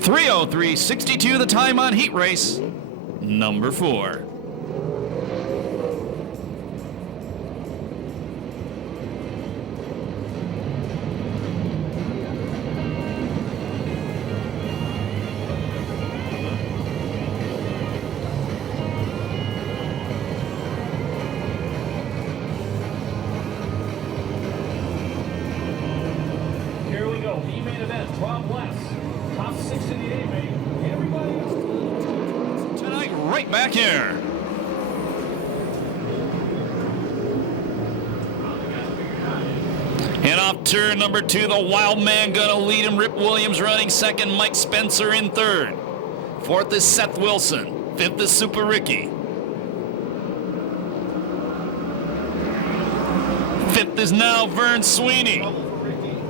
3:03.62 the time on heat race number 4. E-main event, 12 laps. Top 6 in the A-main. Everybody else tonight, right back here. And off turn number 2, the wild man gonna lead him. Rip Williams running second, Mike Spencer in third. Fourth is Seth Wilson. Fifth is Super Ricky. Fifth is now Vern Sweeney.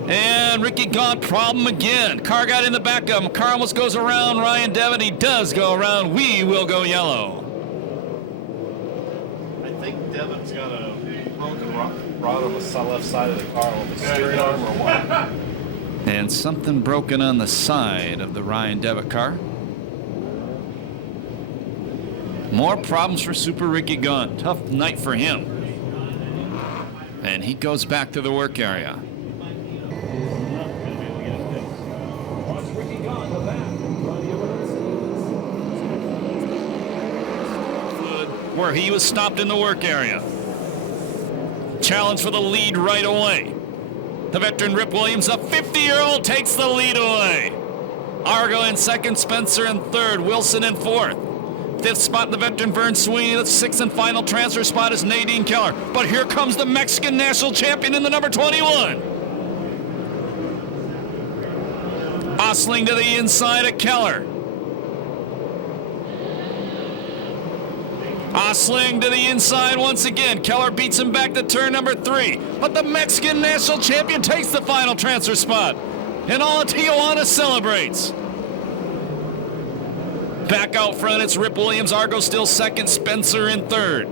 And Ricky gone, problem again. Car got in the back of him. Car almost goes around Ryan Devon. He does go around. We will go yellow. I think Devon's got a broken rod on the left side of the car with the steering arm or what. And something broken on the side of the Ryan Devon car. More problems for Super Ricky Gunn. Tough night for him. And he goes back to the work area. Where he was stopped in the work area. Challenge for the lead right away. The veteran Rip Williams, a 50-year-old, takes the lead away. Argo in second, Spencer in third, Wilson in fourth. Fifth spot, the veteran Vern Sweeney. The sixth and final transfer spot is Nadine Keller. But here comes the Mexican national champion in the number 21. Osling to the inside of Keller. Osling to the inside once again. Keller beats him back to turn number 3. But the Mexican national champion takes the final transfer spot. And all of Tijuana celebrates. Back out front, it's Rip Williams. Argo still second, Spencer in third.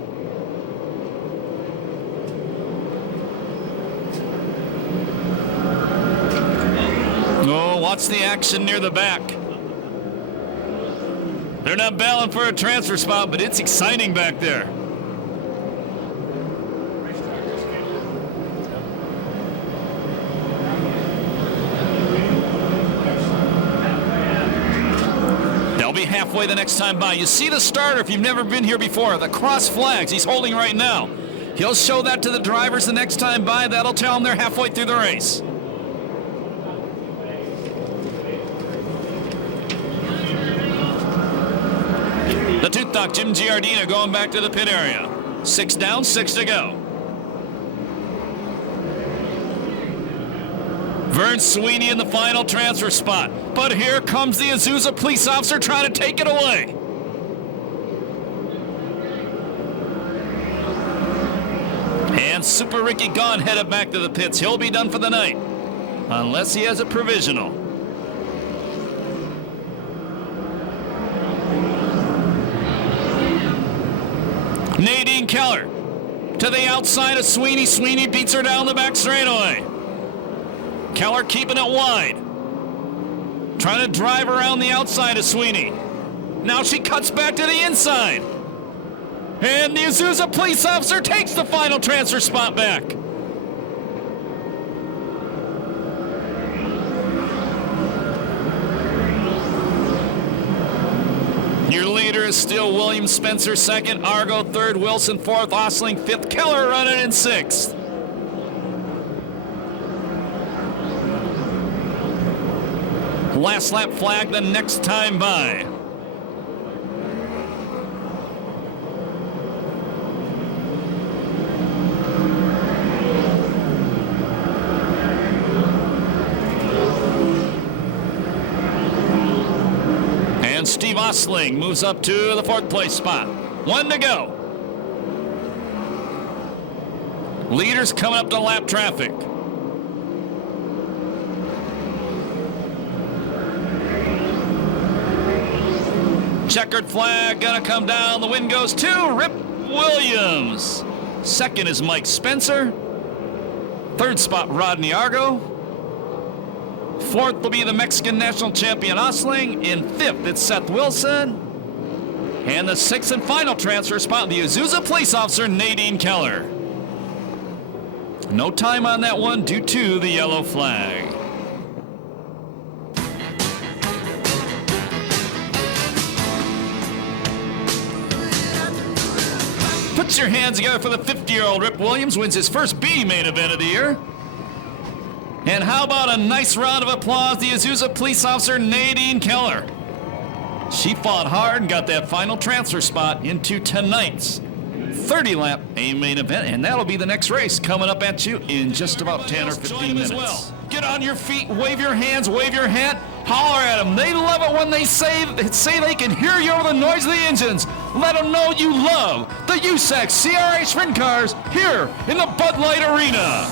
Oh, watch the action near the back. They're not battling for a transfer spot, but it's exciting back there. They'll be halfway the next time by. You see the starter if you've never been here before. The cross flags he's holding right now. He'll show that to the drivers the next time by. That'll tell them they're halfway through the race. The Tooth Jim Giardina going back to the pit area. 6 down, 6 to go. Vern Sweeney in the final transfer spot. But here comes the Azusa police officer trying to take it away. And Super Ricky Gone headed back to the pits. He'll be done for the night. Unless he has a provisional. Nadine Keller to the outside of Sweeney. Sweeney beats her down the back straightaway. Keller keeping it wide. Trying to drive around the outside of Sweeney. Now she cuts back to the inside. And the Azusa police officer takes the final transfer spot back. Your leader is still William Spencer, second. Argo, third. Wilson, fourth. Osling, fifth. Keller running in sixth. Last lap flag the next time by. And Steve Osling moves up to the fourth place spot. 1 to go. Leaders coming up to lap traffic. Checkered flag gonna come down. The win goes to Rip Williams. Second is Mike Spencer. Third spot, Rodney Argo. Fourth will be the Mexican national champion Osling. In fifth, it's Seth Wilson. And the sixth and final transfer spot, the Azusa police officer Nadine Keller. No time on that one due to the yellow flag. Put your hands together for the 50-year-old Rip Williams, wins his first B main event of the year. And how about a nice round of applause, the Azusa police officer Nadine Keller. She fought hard and got that final transfer spot into tonight's 30-lap A main event, and that'll be the next race coming up at you in just about 10 or 15 minutes. Well. Get on your feet, wave your hands, wave your hat, holler at them. They love it when they say they can hear you over the noise of the engines. Let them know you love the USAC CRA sprint cars here in the Bud Light Arena.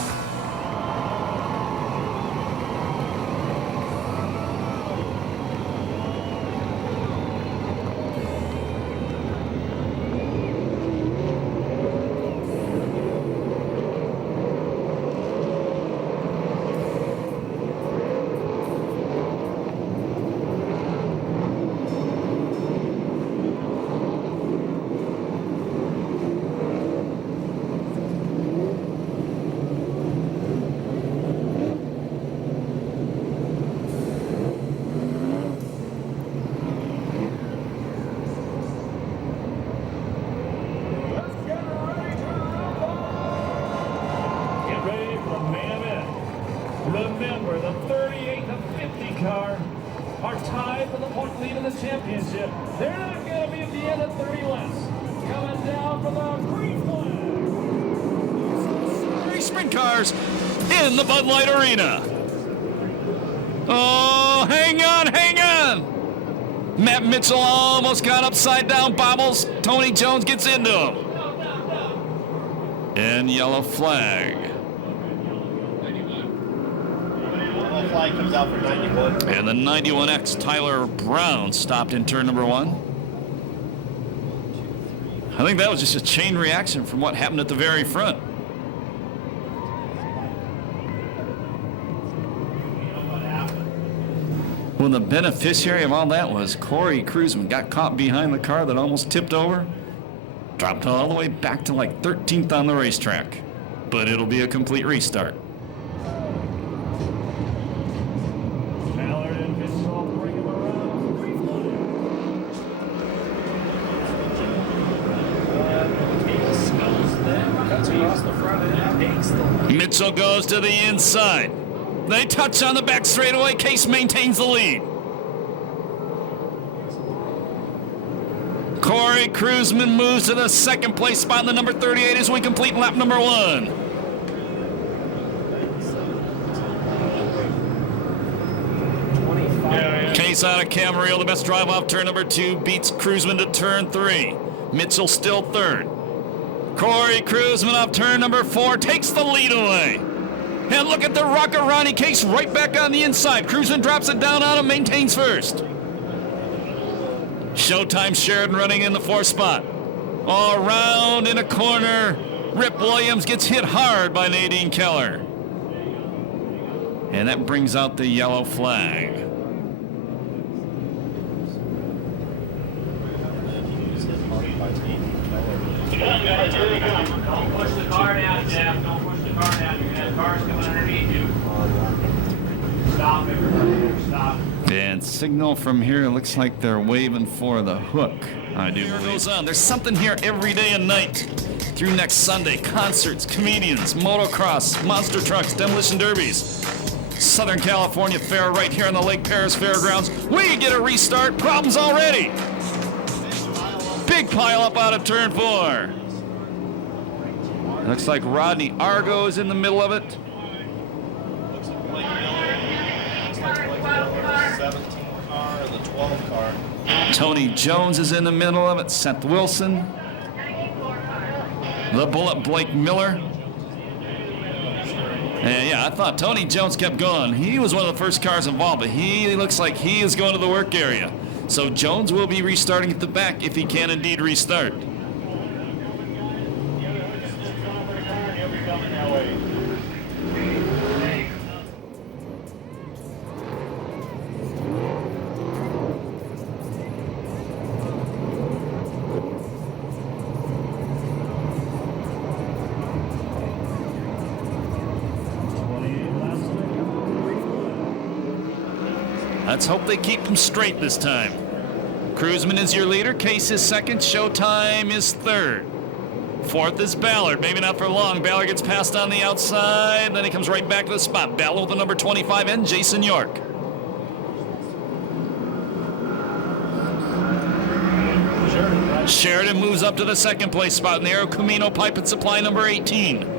Remember, the 38 and 50 car are tied for the point lead in this championship. They're not going to be at the end at 30 laps. Coming down for the green flag. 3 sprint cars in the Bud Light Arena. Oh, hang on, hang on. Matt Mitchell almost got upside down bobbles. Tony Jones gets into him. And yellow flag. Flag comes out for 91. And the 91X Tyler Brown stopped in turn number 1. I think that was just a chain reaction from what happened at the very front. Well, the beneficiary of all that was Corey Cruzman. Got caught behind the car that almost tipped over. Dropped all the way back to like 13th on the racetrack. But it'll be a complete restart. Mitchell goes to the inside. They touch on the back straightaway. Case maintains the lead. Corey Kruzman moves to the second place spot in the number 38 as we complete lap number 1. Case out of Camarillo, the best drive off turn number 2, beats Kruzman to turn 3. Mitchell still third. Corey Kruzman off turn number 4 takes the lead away. And look at the rocker, Ronnie Case right back on the inside. Kruzman drops it down on him, maintains first. Showtime Sheridan running in the 4th spot. All around in a corner. Rip Williams gets hit hard by Nadine Keller. And that brings out the yellow flag. Don't push the car down, Jeff. Don't push the car down. You're gonna have cars coming underneath you. Stop, everybody. Stop. And signal from here, it looks like they're waving for the hook. I do believe. Goes on. There's something here every day and night through next Sunday. Concerts, comedians, motocross, monster trucks, demolition derbies. Southern California Fair right here on the Lake Perris Fairgrounds. We get a restart. Problems already. Big pile up out of turn 4. Looks like Rodney Argo is in the middle of it. Looks like Blake Miller. Looks like Blake Miller's 17 car or the 12 car. Tony Jones is in the middle of it. Seth Wilson. The bullet, Blake Miller. And yeah, I thought Tony Jones kept going. He was one of the first cars involved, but he looks like he is going to the work area. So Jones will be restarting at the back if he can indeed restart. Let's hope they keep them straight this time. Kruzman is your leader. Case is second. Showtime is third. 4th is Ballard. Maybe not for long. Ballard gets passed on the outside. Then he comes right back to the spot. Ballard with the number 25 and Jason York. Sheridan moves up to the second place spot in the Aero Camino Pipe and Supply number 18.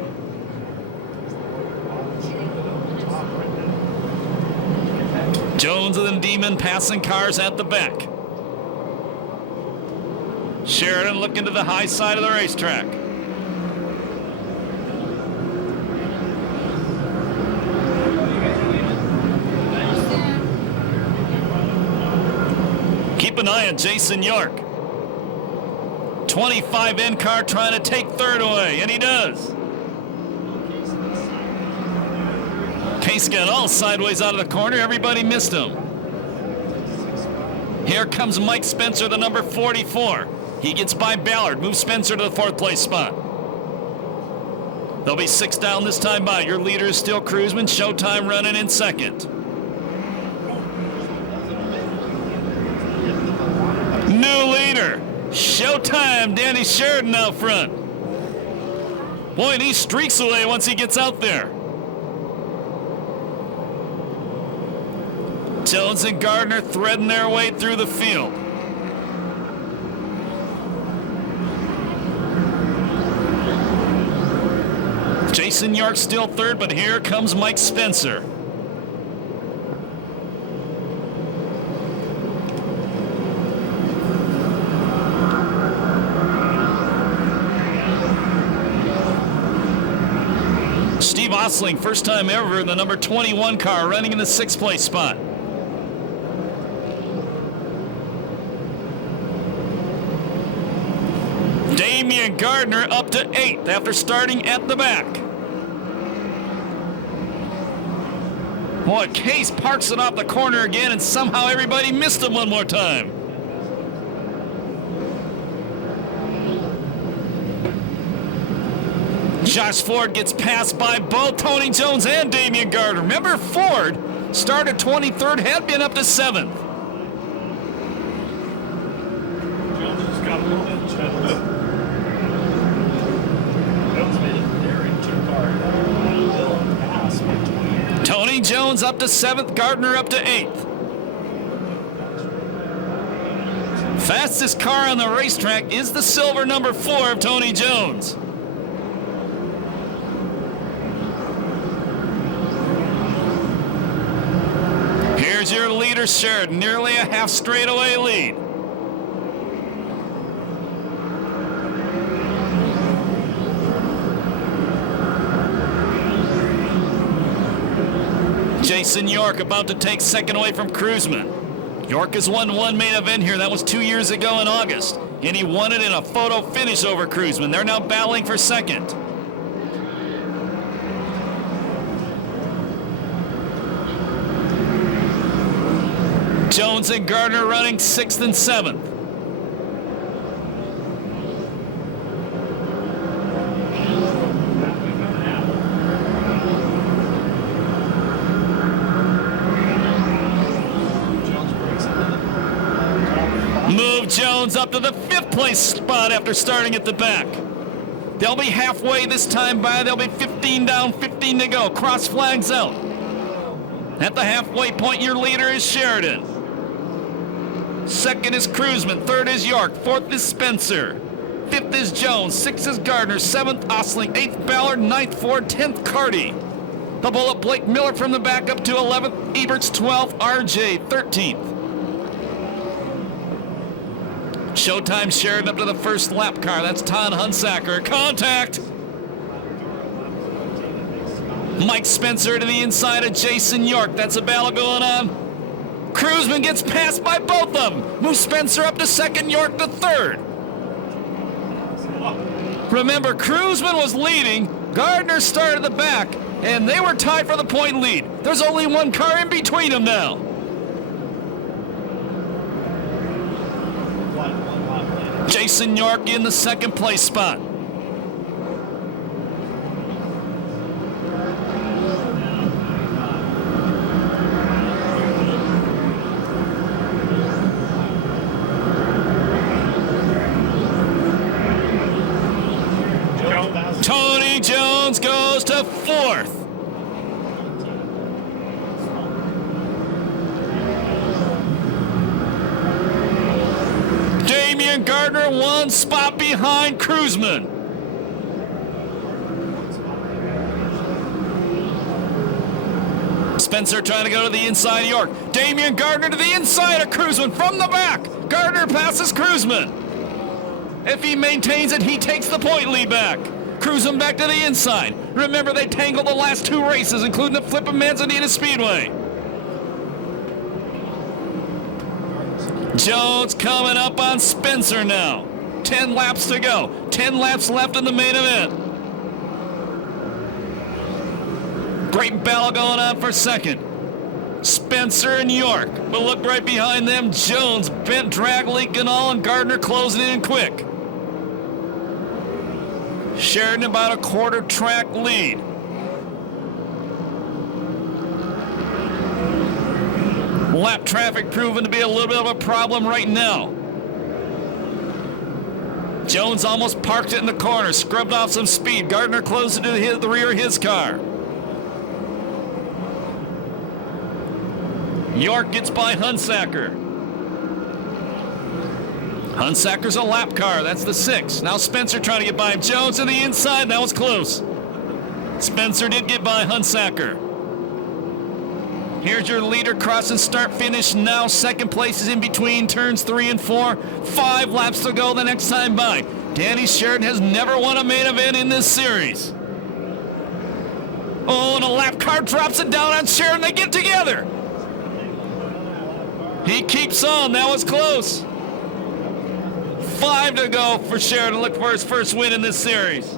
Jones and Demon passing cars at the back. Sheridan looking to the high side of the racetrack. Keep an eye on Jason York. 25N car trying to take third away, and he does. Case got all sideways out of the corner. Everybody missed him. Here comes Mike Spencer, the number 44. He gets by Ballard, moves Spencer to the 4th place spot. There'll be 6 down this time by. Your leader is still Kruzman. Showtime running in second. New leader, Showtime, Danny Sheridan out front. Boy, and he streaks away once he gets out there. Jones and Gardner threading their way through the field. Jason York still third, but here comes Mike Spencer. Steve Osling, first time ever in the number 21 car, running in the 6th place spot. Damian Gardner up to 8th after starting at the back. Boy, Case parks it off the corner again, and somehow everybody missed him one more time. Josh Ford gets passed by both Tony Jones and Damian Gardner. Remember, Ford started 23rd, had been up to 7th. Jones just got a little bit Jones made it there in 2 cars. Jones up to 7th, Gardner up to 8th. Fastest car on the racetrack is the silver number 4 of Tony Jones. Here's your leader, Sheridan, nearly a half straightaway lead. Jason York about to take second away from Cruzman. York has won one main event here. That was 2 years ago in August. And he won it in a photo finish over Cruzman. They're now battling for second. Jones and Gardner running 6th and 7th. Move Jones up to the 5th place spot after starting at the back. They'll be halfway this time by. They'll be 15 down, 15 to go. Cross flags out. At the halfway point, your leader is Sheridan. 2nd is Cruzman. 3rd is York. 4th is Spencer. 5th is Jones. 6th is Gardner. 7th, Osling. 8th, Ballard. 9th, Ford. 10th, Carty. The bullet, Blake Miller from the back up to 11th. Eberts 12th. RJ 13th. Showtime Sheridan up to the first lap car. That's Todd Hunsaker. Contact! Mike Spencer to the inside of Jason York. That's a battle going on. Cruzman gets passed by both of them. Moves Spencer up to 2nd, York to 3rd. Remember, Cruzman was leading. Gardner started the back, and they were tied for the point lead. There's only one car in between them now. Jason York in the 2nd place spot. Tony Jones goes to 4th. Damian Gardner 1 spot behind Cruzman. Spencer trying to go to the inside of York. Damian Gardner to the inside of Cruzman from the back. Gardner passes Cruzman. If he maintains it, he takes the point lead back. Cruzman back to the inside. Remember, they tangled the last 2 races, including the flip of Manzanita Speedway. Jones coming up on Spencer now. 10 laps to go. 10 laps left in the main event. Great battle going on for 2nd. Spencer and York. But look right behind them. Jones, Bent, Dragley, Ganal, and Gardner closing in quick. Sheridan about a quarter track lead. Lap traffic proven to be a little bit of a problem right now. Jones almost parked it in the corner, scrubbed off some speed. Gardner closed to the rear of his car. York gets by Hunsaker. Hunsaker's a lap car. That's the 6th. Now Spencer trying to get by him. Jones to the inside. That was close. Spencer did get by Hunsaker. Here's your leader crossing start finish now. 2nd place is in between turns 3 and 4. 5 laps to go the next time by. Danny Sheridan has never won a main event in this series. Oh, and a lap car drops it down on Sheridan. They get together. He keeps on. That was close. 5 to go for Sheridan. Look for his first win in this series.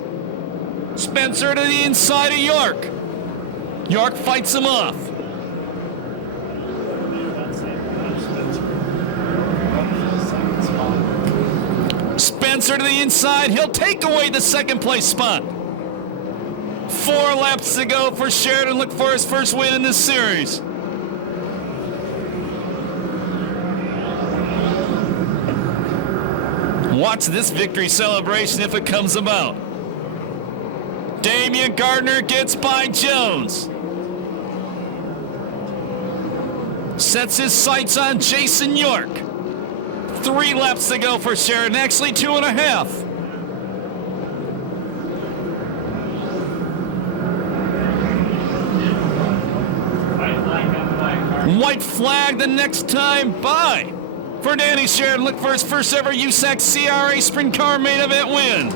Spencer to the inside of York. York fights him off. Spencer to the inside. He'll take away the 2nd place spot. 4 laps to go for Sheridan. Look for his first win in this series. Watch this victory celebration if it comes about. Damian Gardner gets by Jones. sets his sights on Jason York. 3 laps to go for Sheridan, actually 2.5. White flag the next time by for Danny Sheridan. Look for his first ever USAC CRA Sprint Car main event win.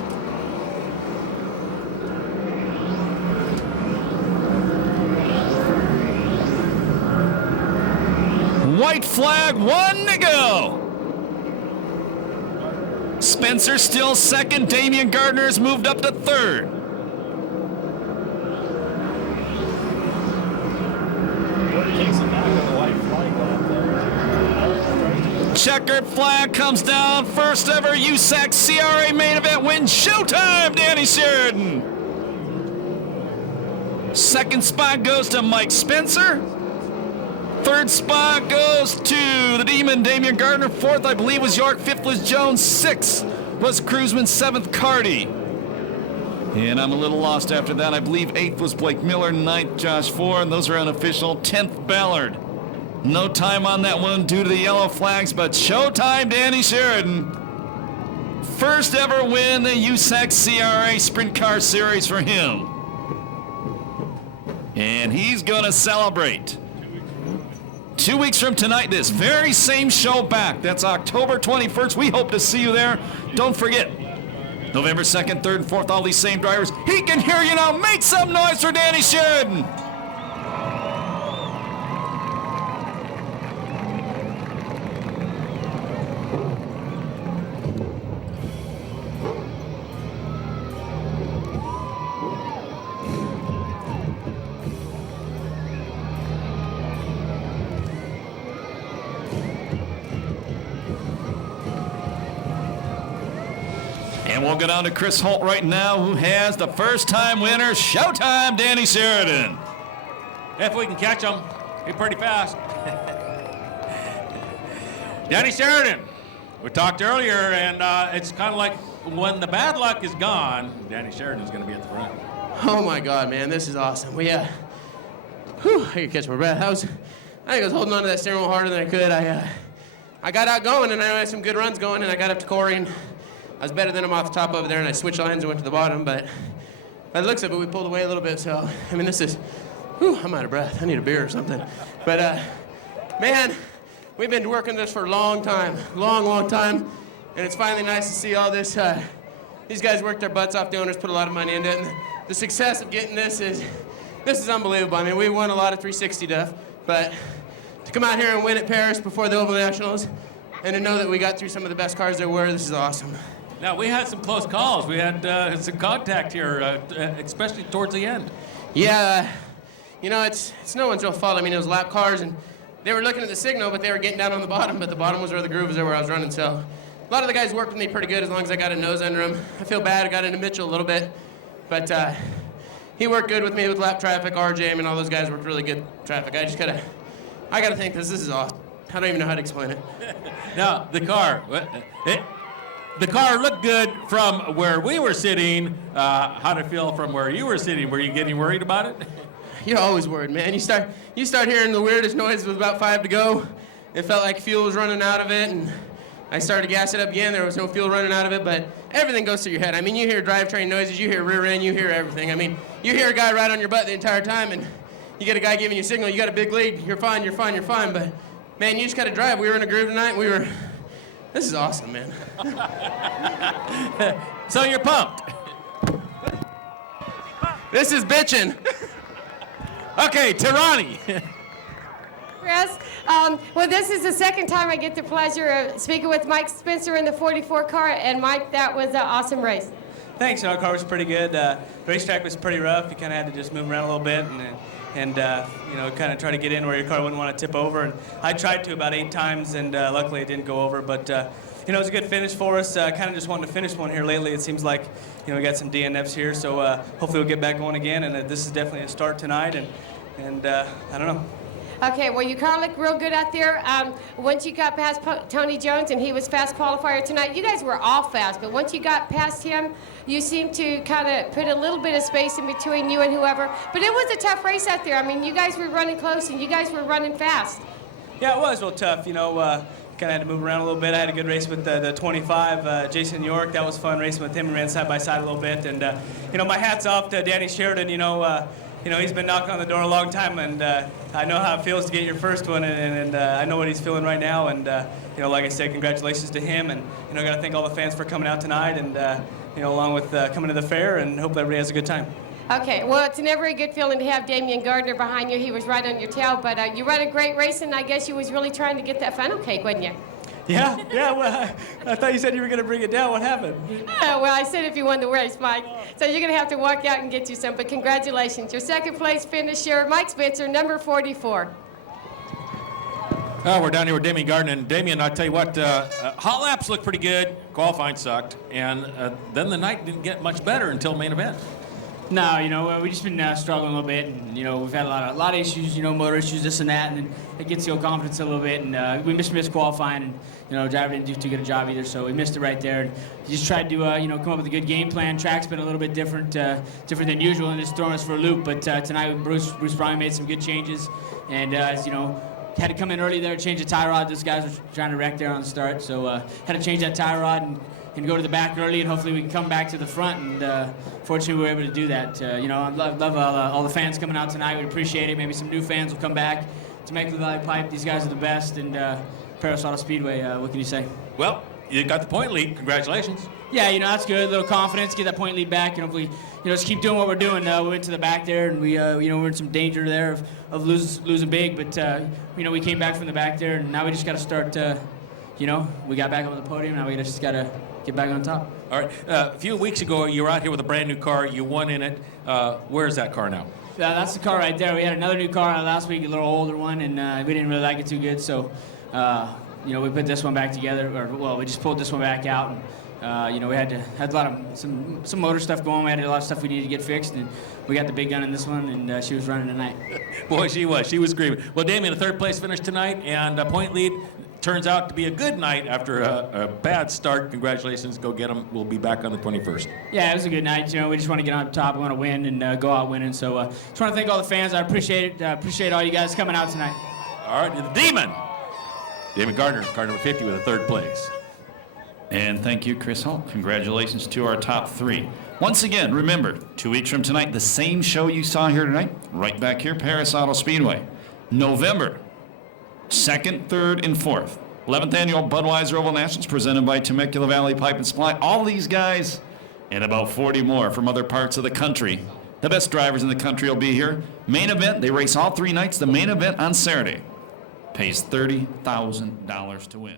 White flag, 1 to go. Spencer still second. Damian Gardner has moved up to third. Takes it back on the white flag lap there. Checkered flag comes down. First ever USAC CRA main event win. Showtime, Danny Sheridan. Second spot goes to Mike Spencer. Third spot goes to the Demon, Damian Gardner. Fourth, I believe, was York. Fifth was Jones. Sixth was Cruzman. Seventh, Carty. And I'm a little lost after that. I believe 8th was Blake Miller, 9th Josh Ford, and those are unofficial. 10th Ballard. No time on that one due to the yellow flags, but showtime, Danny Sheridan. First ever win the USAC CRA Sprint Car Series for him. And he's gonna celebrate. 2 weeks from tonight, this very same show back. That's October 21st. We hope to see you there. Don't forget, November 2nd, 3rd, and 4th, all these same drivers. He can hear you now. Make some noise for Danny Sheridan. And we'll go down to Chris Holt right now, who has the first-time winner. Showtime, Danny Sheridan. If we can catch him, he's pretty fast. Danny Sheridan. We talked earlier, and it's kind of like when the bad luck is gone, Danny Sheridan's going to be at the front. Oh my God, man, this is awesome. I could catch my breath. I think I was holding on to that steering wheel harder than I could. I got out going, and I had some good runs going, and I got up to Corey, and I was better than him off the top over there, and I switched lines and went to the bottom, but by the looks of it, we pulled away a little bit, so, I mean, this is, I'm out of breath. I need a beer or something. But, man, we've been working this for a long time, long time, and it's finally nice to see all this. These guys worked their butts off, the owners put a lot of money into it, and the success of getting this is unbelievable. I mean, we won a lot of 360 stuff, but to come out here and win at Perris before the Oval Nationals, and to know that we got through some of the best cars there were, this is awesome. Now, we had some close calls. We had some contact here, especially towards the end. Yeah, it's no one's real fault. I mean, it was lap cars, and they were looking at the signal, but they were getting down on the bottom, but the bottom was where the groove was there where I was running, so a lot of the guys worked with me pretty good as long as I got a nose under them. I feel bad, I got into Mitchell a little bit, but he worked good with me with lap traffic. RJ, I mean, all those guys worked really good traffic. I gotta think this is awesome. I don't even know how to explain it. Now, the car looked good from where we were sitting. How'd it feel from where you were sitting? Were you getting worried about it? You're always worried, man. You start hearing the weirdest noise with about 5 to go. It felt like fuel was running out of it, and I started to gas it up again. There was no fuel running out of it, but everything goes through your head. I mean, you hear drivetrain noises, you hear rear end, you hear everything. I mean, you hear a guy ride on your butt the entire time, and you get a guy giving you a signal, you got a big lead, you're fine, but man, you just gotta drive. We were in a groove tonight, this is awesome, man. So you're pumped? This is bitchin'. Okay, Tirani. Chris, well, this is the second time I get the pleasure of speaking with Mike Spencer in the 44 car, and Mike, that was an awesome race. Thanks, our car was pretty good. The racetrack was pretty rough. You kind of had to just move around a little bit and kind of try to get in where your car wouldn't want to tip over. And I tried to about 8 times, and luckily it didn't go over. But it was a good finish for us. Kind of just wanted to finish one here lately. It seems like we got some DNFs here, so hopefully we'll get back going again. And this is definitely a start tonight. And I don't know. Okay, well, your car looked real good out there. Once you got past Tony Jones, and he was fast qualifier tonight, you guys were all fast, but once you got past him, you seemed to kind of put a little bit of space in between you and whoever. But it was a tough race out there. I mean, you guys were running close, and you guys were running fast. Yeah, it was real tough. You know, kind of had to move around a little bit. I had a good race with the 25, Jason York. That was fun racing with him. We ran side by side a little bit. And you know, my hat's off to Danny Sheridan. You know, he's been knocking on the door a long time, and I know how it feels to get your first one, and I know what he's feeling right now. And you know, like I said, congratulations to him. And you know, I got to thank all the fans for coming out tonight, and you know, along with coming to the fair, and hope everybody has a good time. Okay, well, it's never a good feeling to have Damian Gardner behind you. He was right on your tail, but you ran a great race, and I guess you was really trying to get that funnel cake, wasn't you? Yeah. Well, I thought you said you were going to bring it down. What happened? Well, I said if you won the race, Mike. So you're going to have to walk out and get you some, but congratulations. Your second place finisher, Mike Spencer, number 44. We're down here with Damian Gardner, and Damian, I tell you what, hot laps looked pretty good. Qualifying sucked, and then the night didn't get much better until main event. No, you know, we've just been struggling a little bit, and you know, we've had a lot of issues, you know, motor issues, this and that, and it gets your confidence a little bit. And we missed qualifying, and you know, driver didn't do too good a job either, so we missed it right there. And just tried to, you know, come up with a good game plan. Track's been a little bit different than usual, and just throwing us for a loop. But tonight, Bruce Bryan made some good changes, and as you know, had to come in early there, change the tie rod. Those guys were trying to wreck there on the start, so had to change that tie rod and go to the back early, and hopefully we can come back to the front. And fortunately, we were able to do that. You know, I love all the fans coming out tonight. We appreciate it. Maybe some new fans will come back to Temecula Valley Pipe. These guys are the best. And Perris Speedway, what can you say? Well, you got the point lead. Congratulations. Yeah, you know, that's good. A little confidence, get that point lead back, and hopefully, you know, just keep doing what we're doing. We went to the back there, and we, you know, we're in some danger there of losing big. But, you know, we came back from the back there, and now we just got to start, you know, we got back up on the podium. Now we just got to get back on top. All right. A few weeks ago, you were out here with a brand new car. You won in it. Where's that car now? Yeah, that's the car right there. We had another new car last week, a little older one, and we didn't really like it too good. So, you know, we put this one back together, we just pulled this one back out. And, you know, we had a lot of some motor stuff going. We had a lot of stuff we needed to get fixed, and we got the big gun in this one, and she was running tonight. Boy, she was screaming. Well, Damian, a third place finish tonight, and a point lead. Turns out to be a good night after a bad start. Congratulations. Go get them. We'll be back on the 21st. Yeah, it was a good night. You know, we just want to get on top. We want to win and go out winning. So just want to thank all the fans. I appreciate it. Appreciate all you guys coming out tonight. All right, the Demon. Damian Gardner, car number 50 with a third place. And thank you, Chris Hall. Congratulations to our top three. Once again, remember, 2 weeks from tonight, the same show you saw here tonight, right back here, Perris Auto Speedway. November 2nd, 3rd, and 4th. 11th Annual Budweiser Oval Nationals presented by Temecula Valley Pipe and Supply. All these guys and about 40 more from other parts of the country. The best drivers in the country will be here. Main event, they race all 3 nights. The main event on Saturday pays $30,000 to win.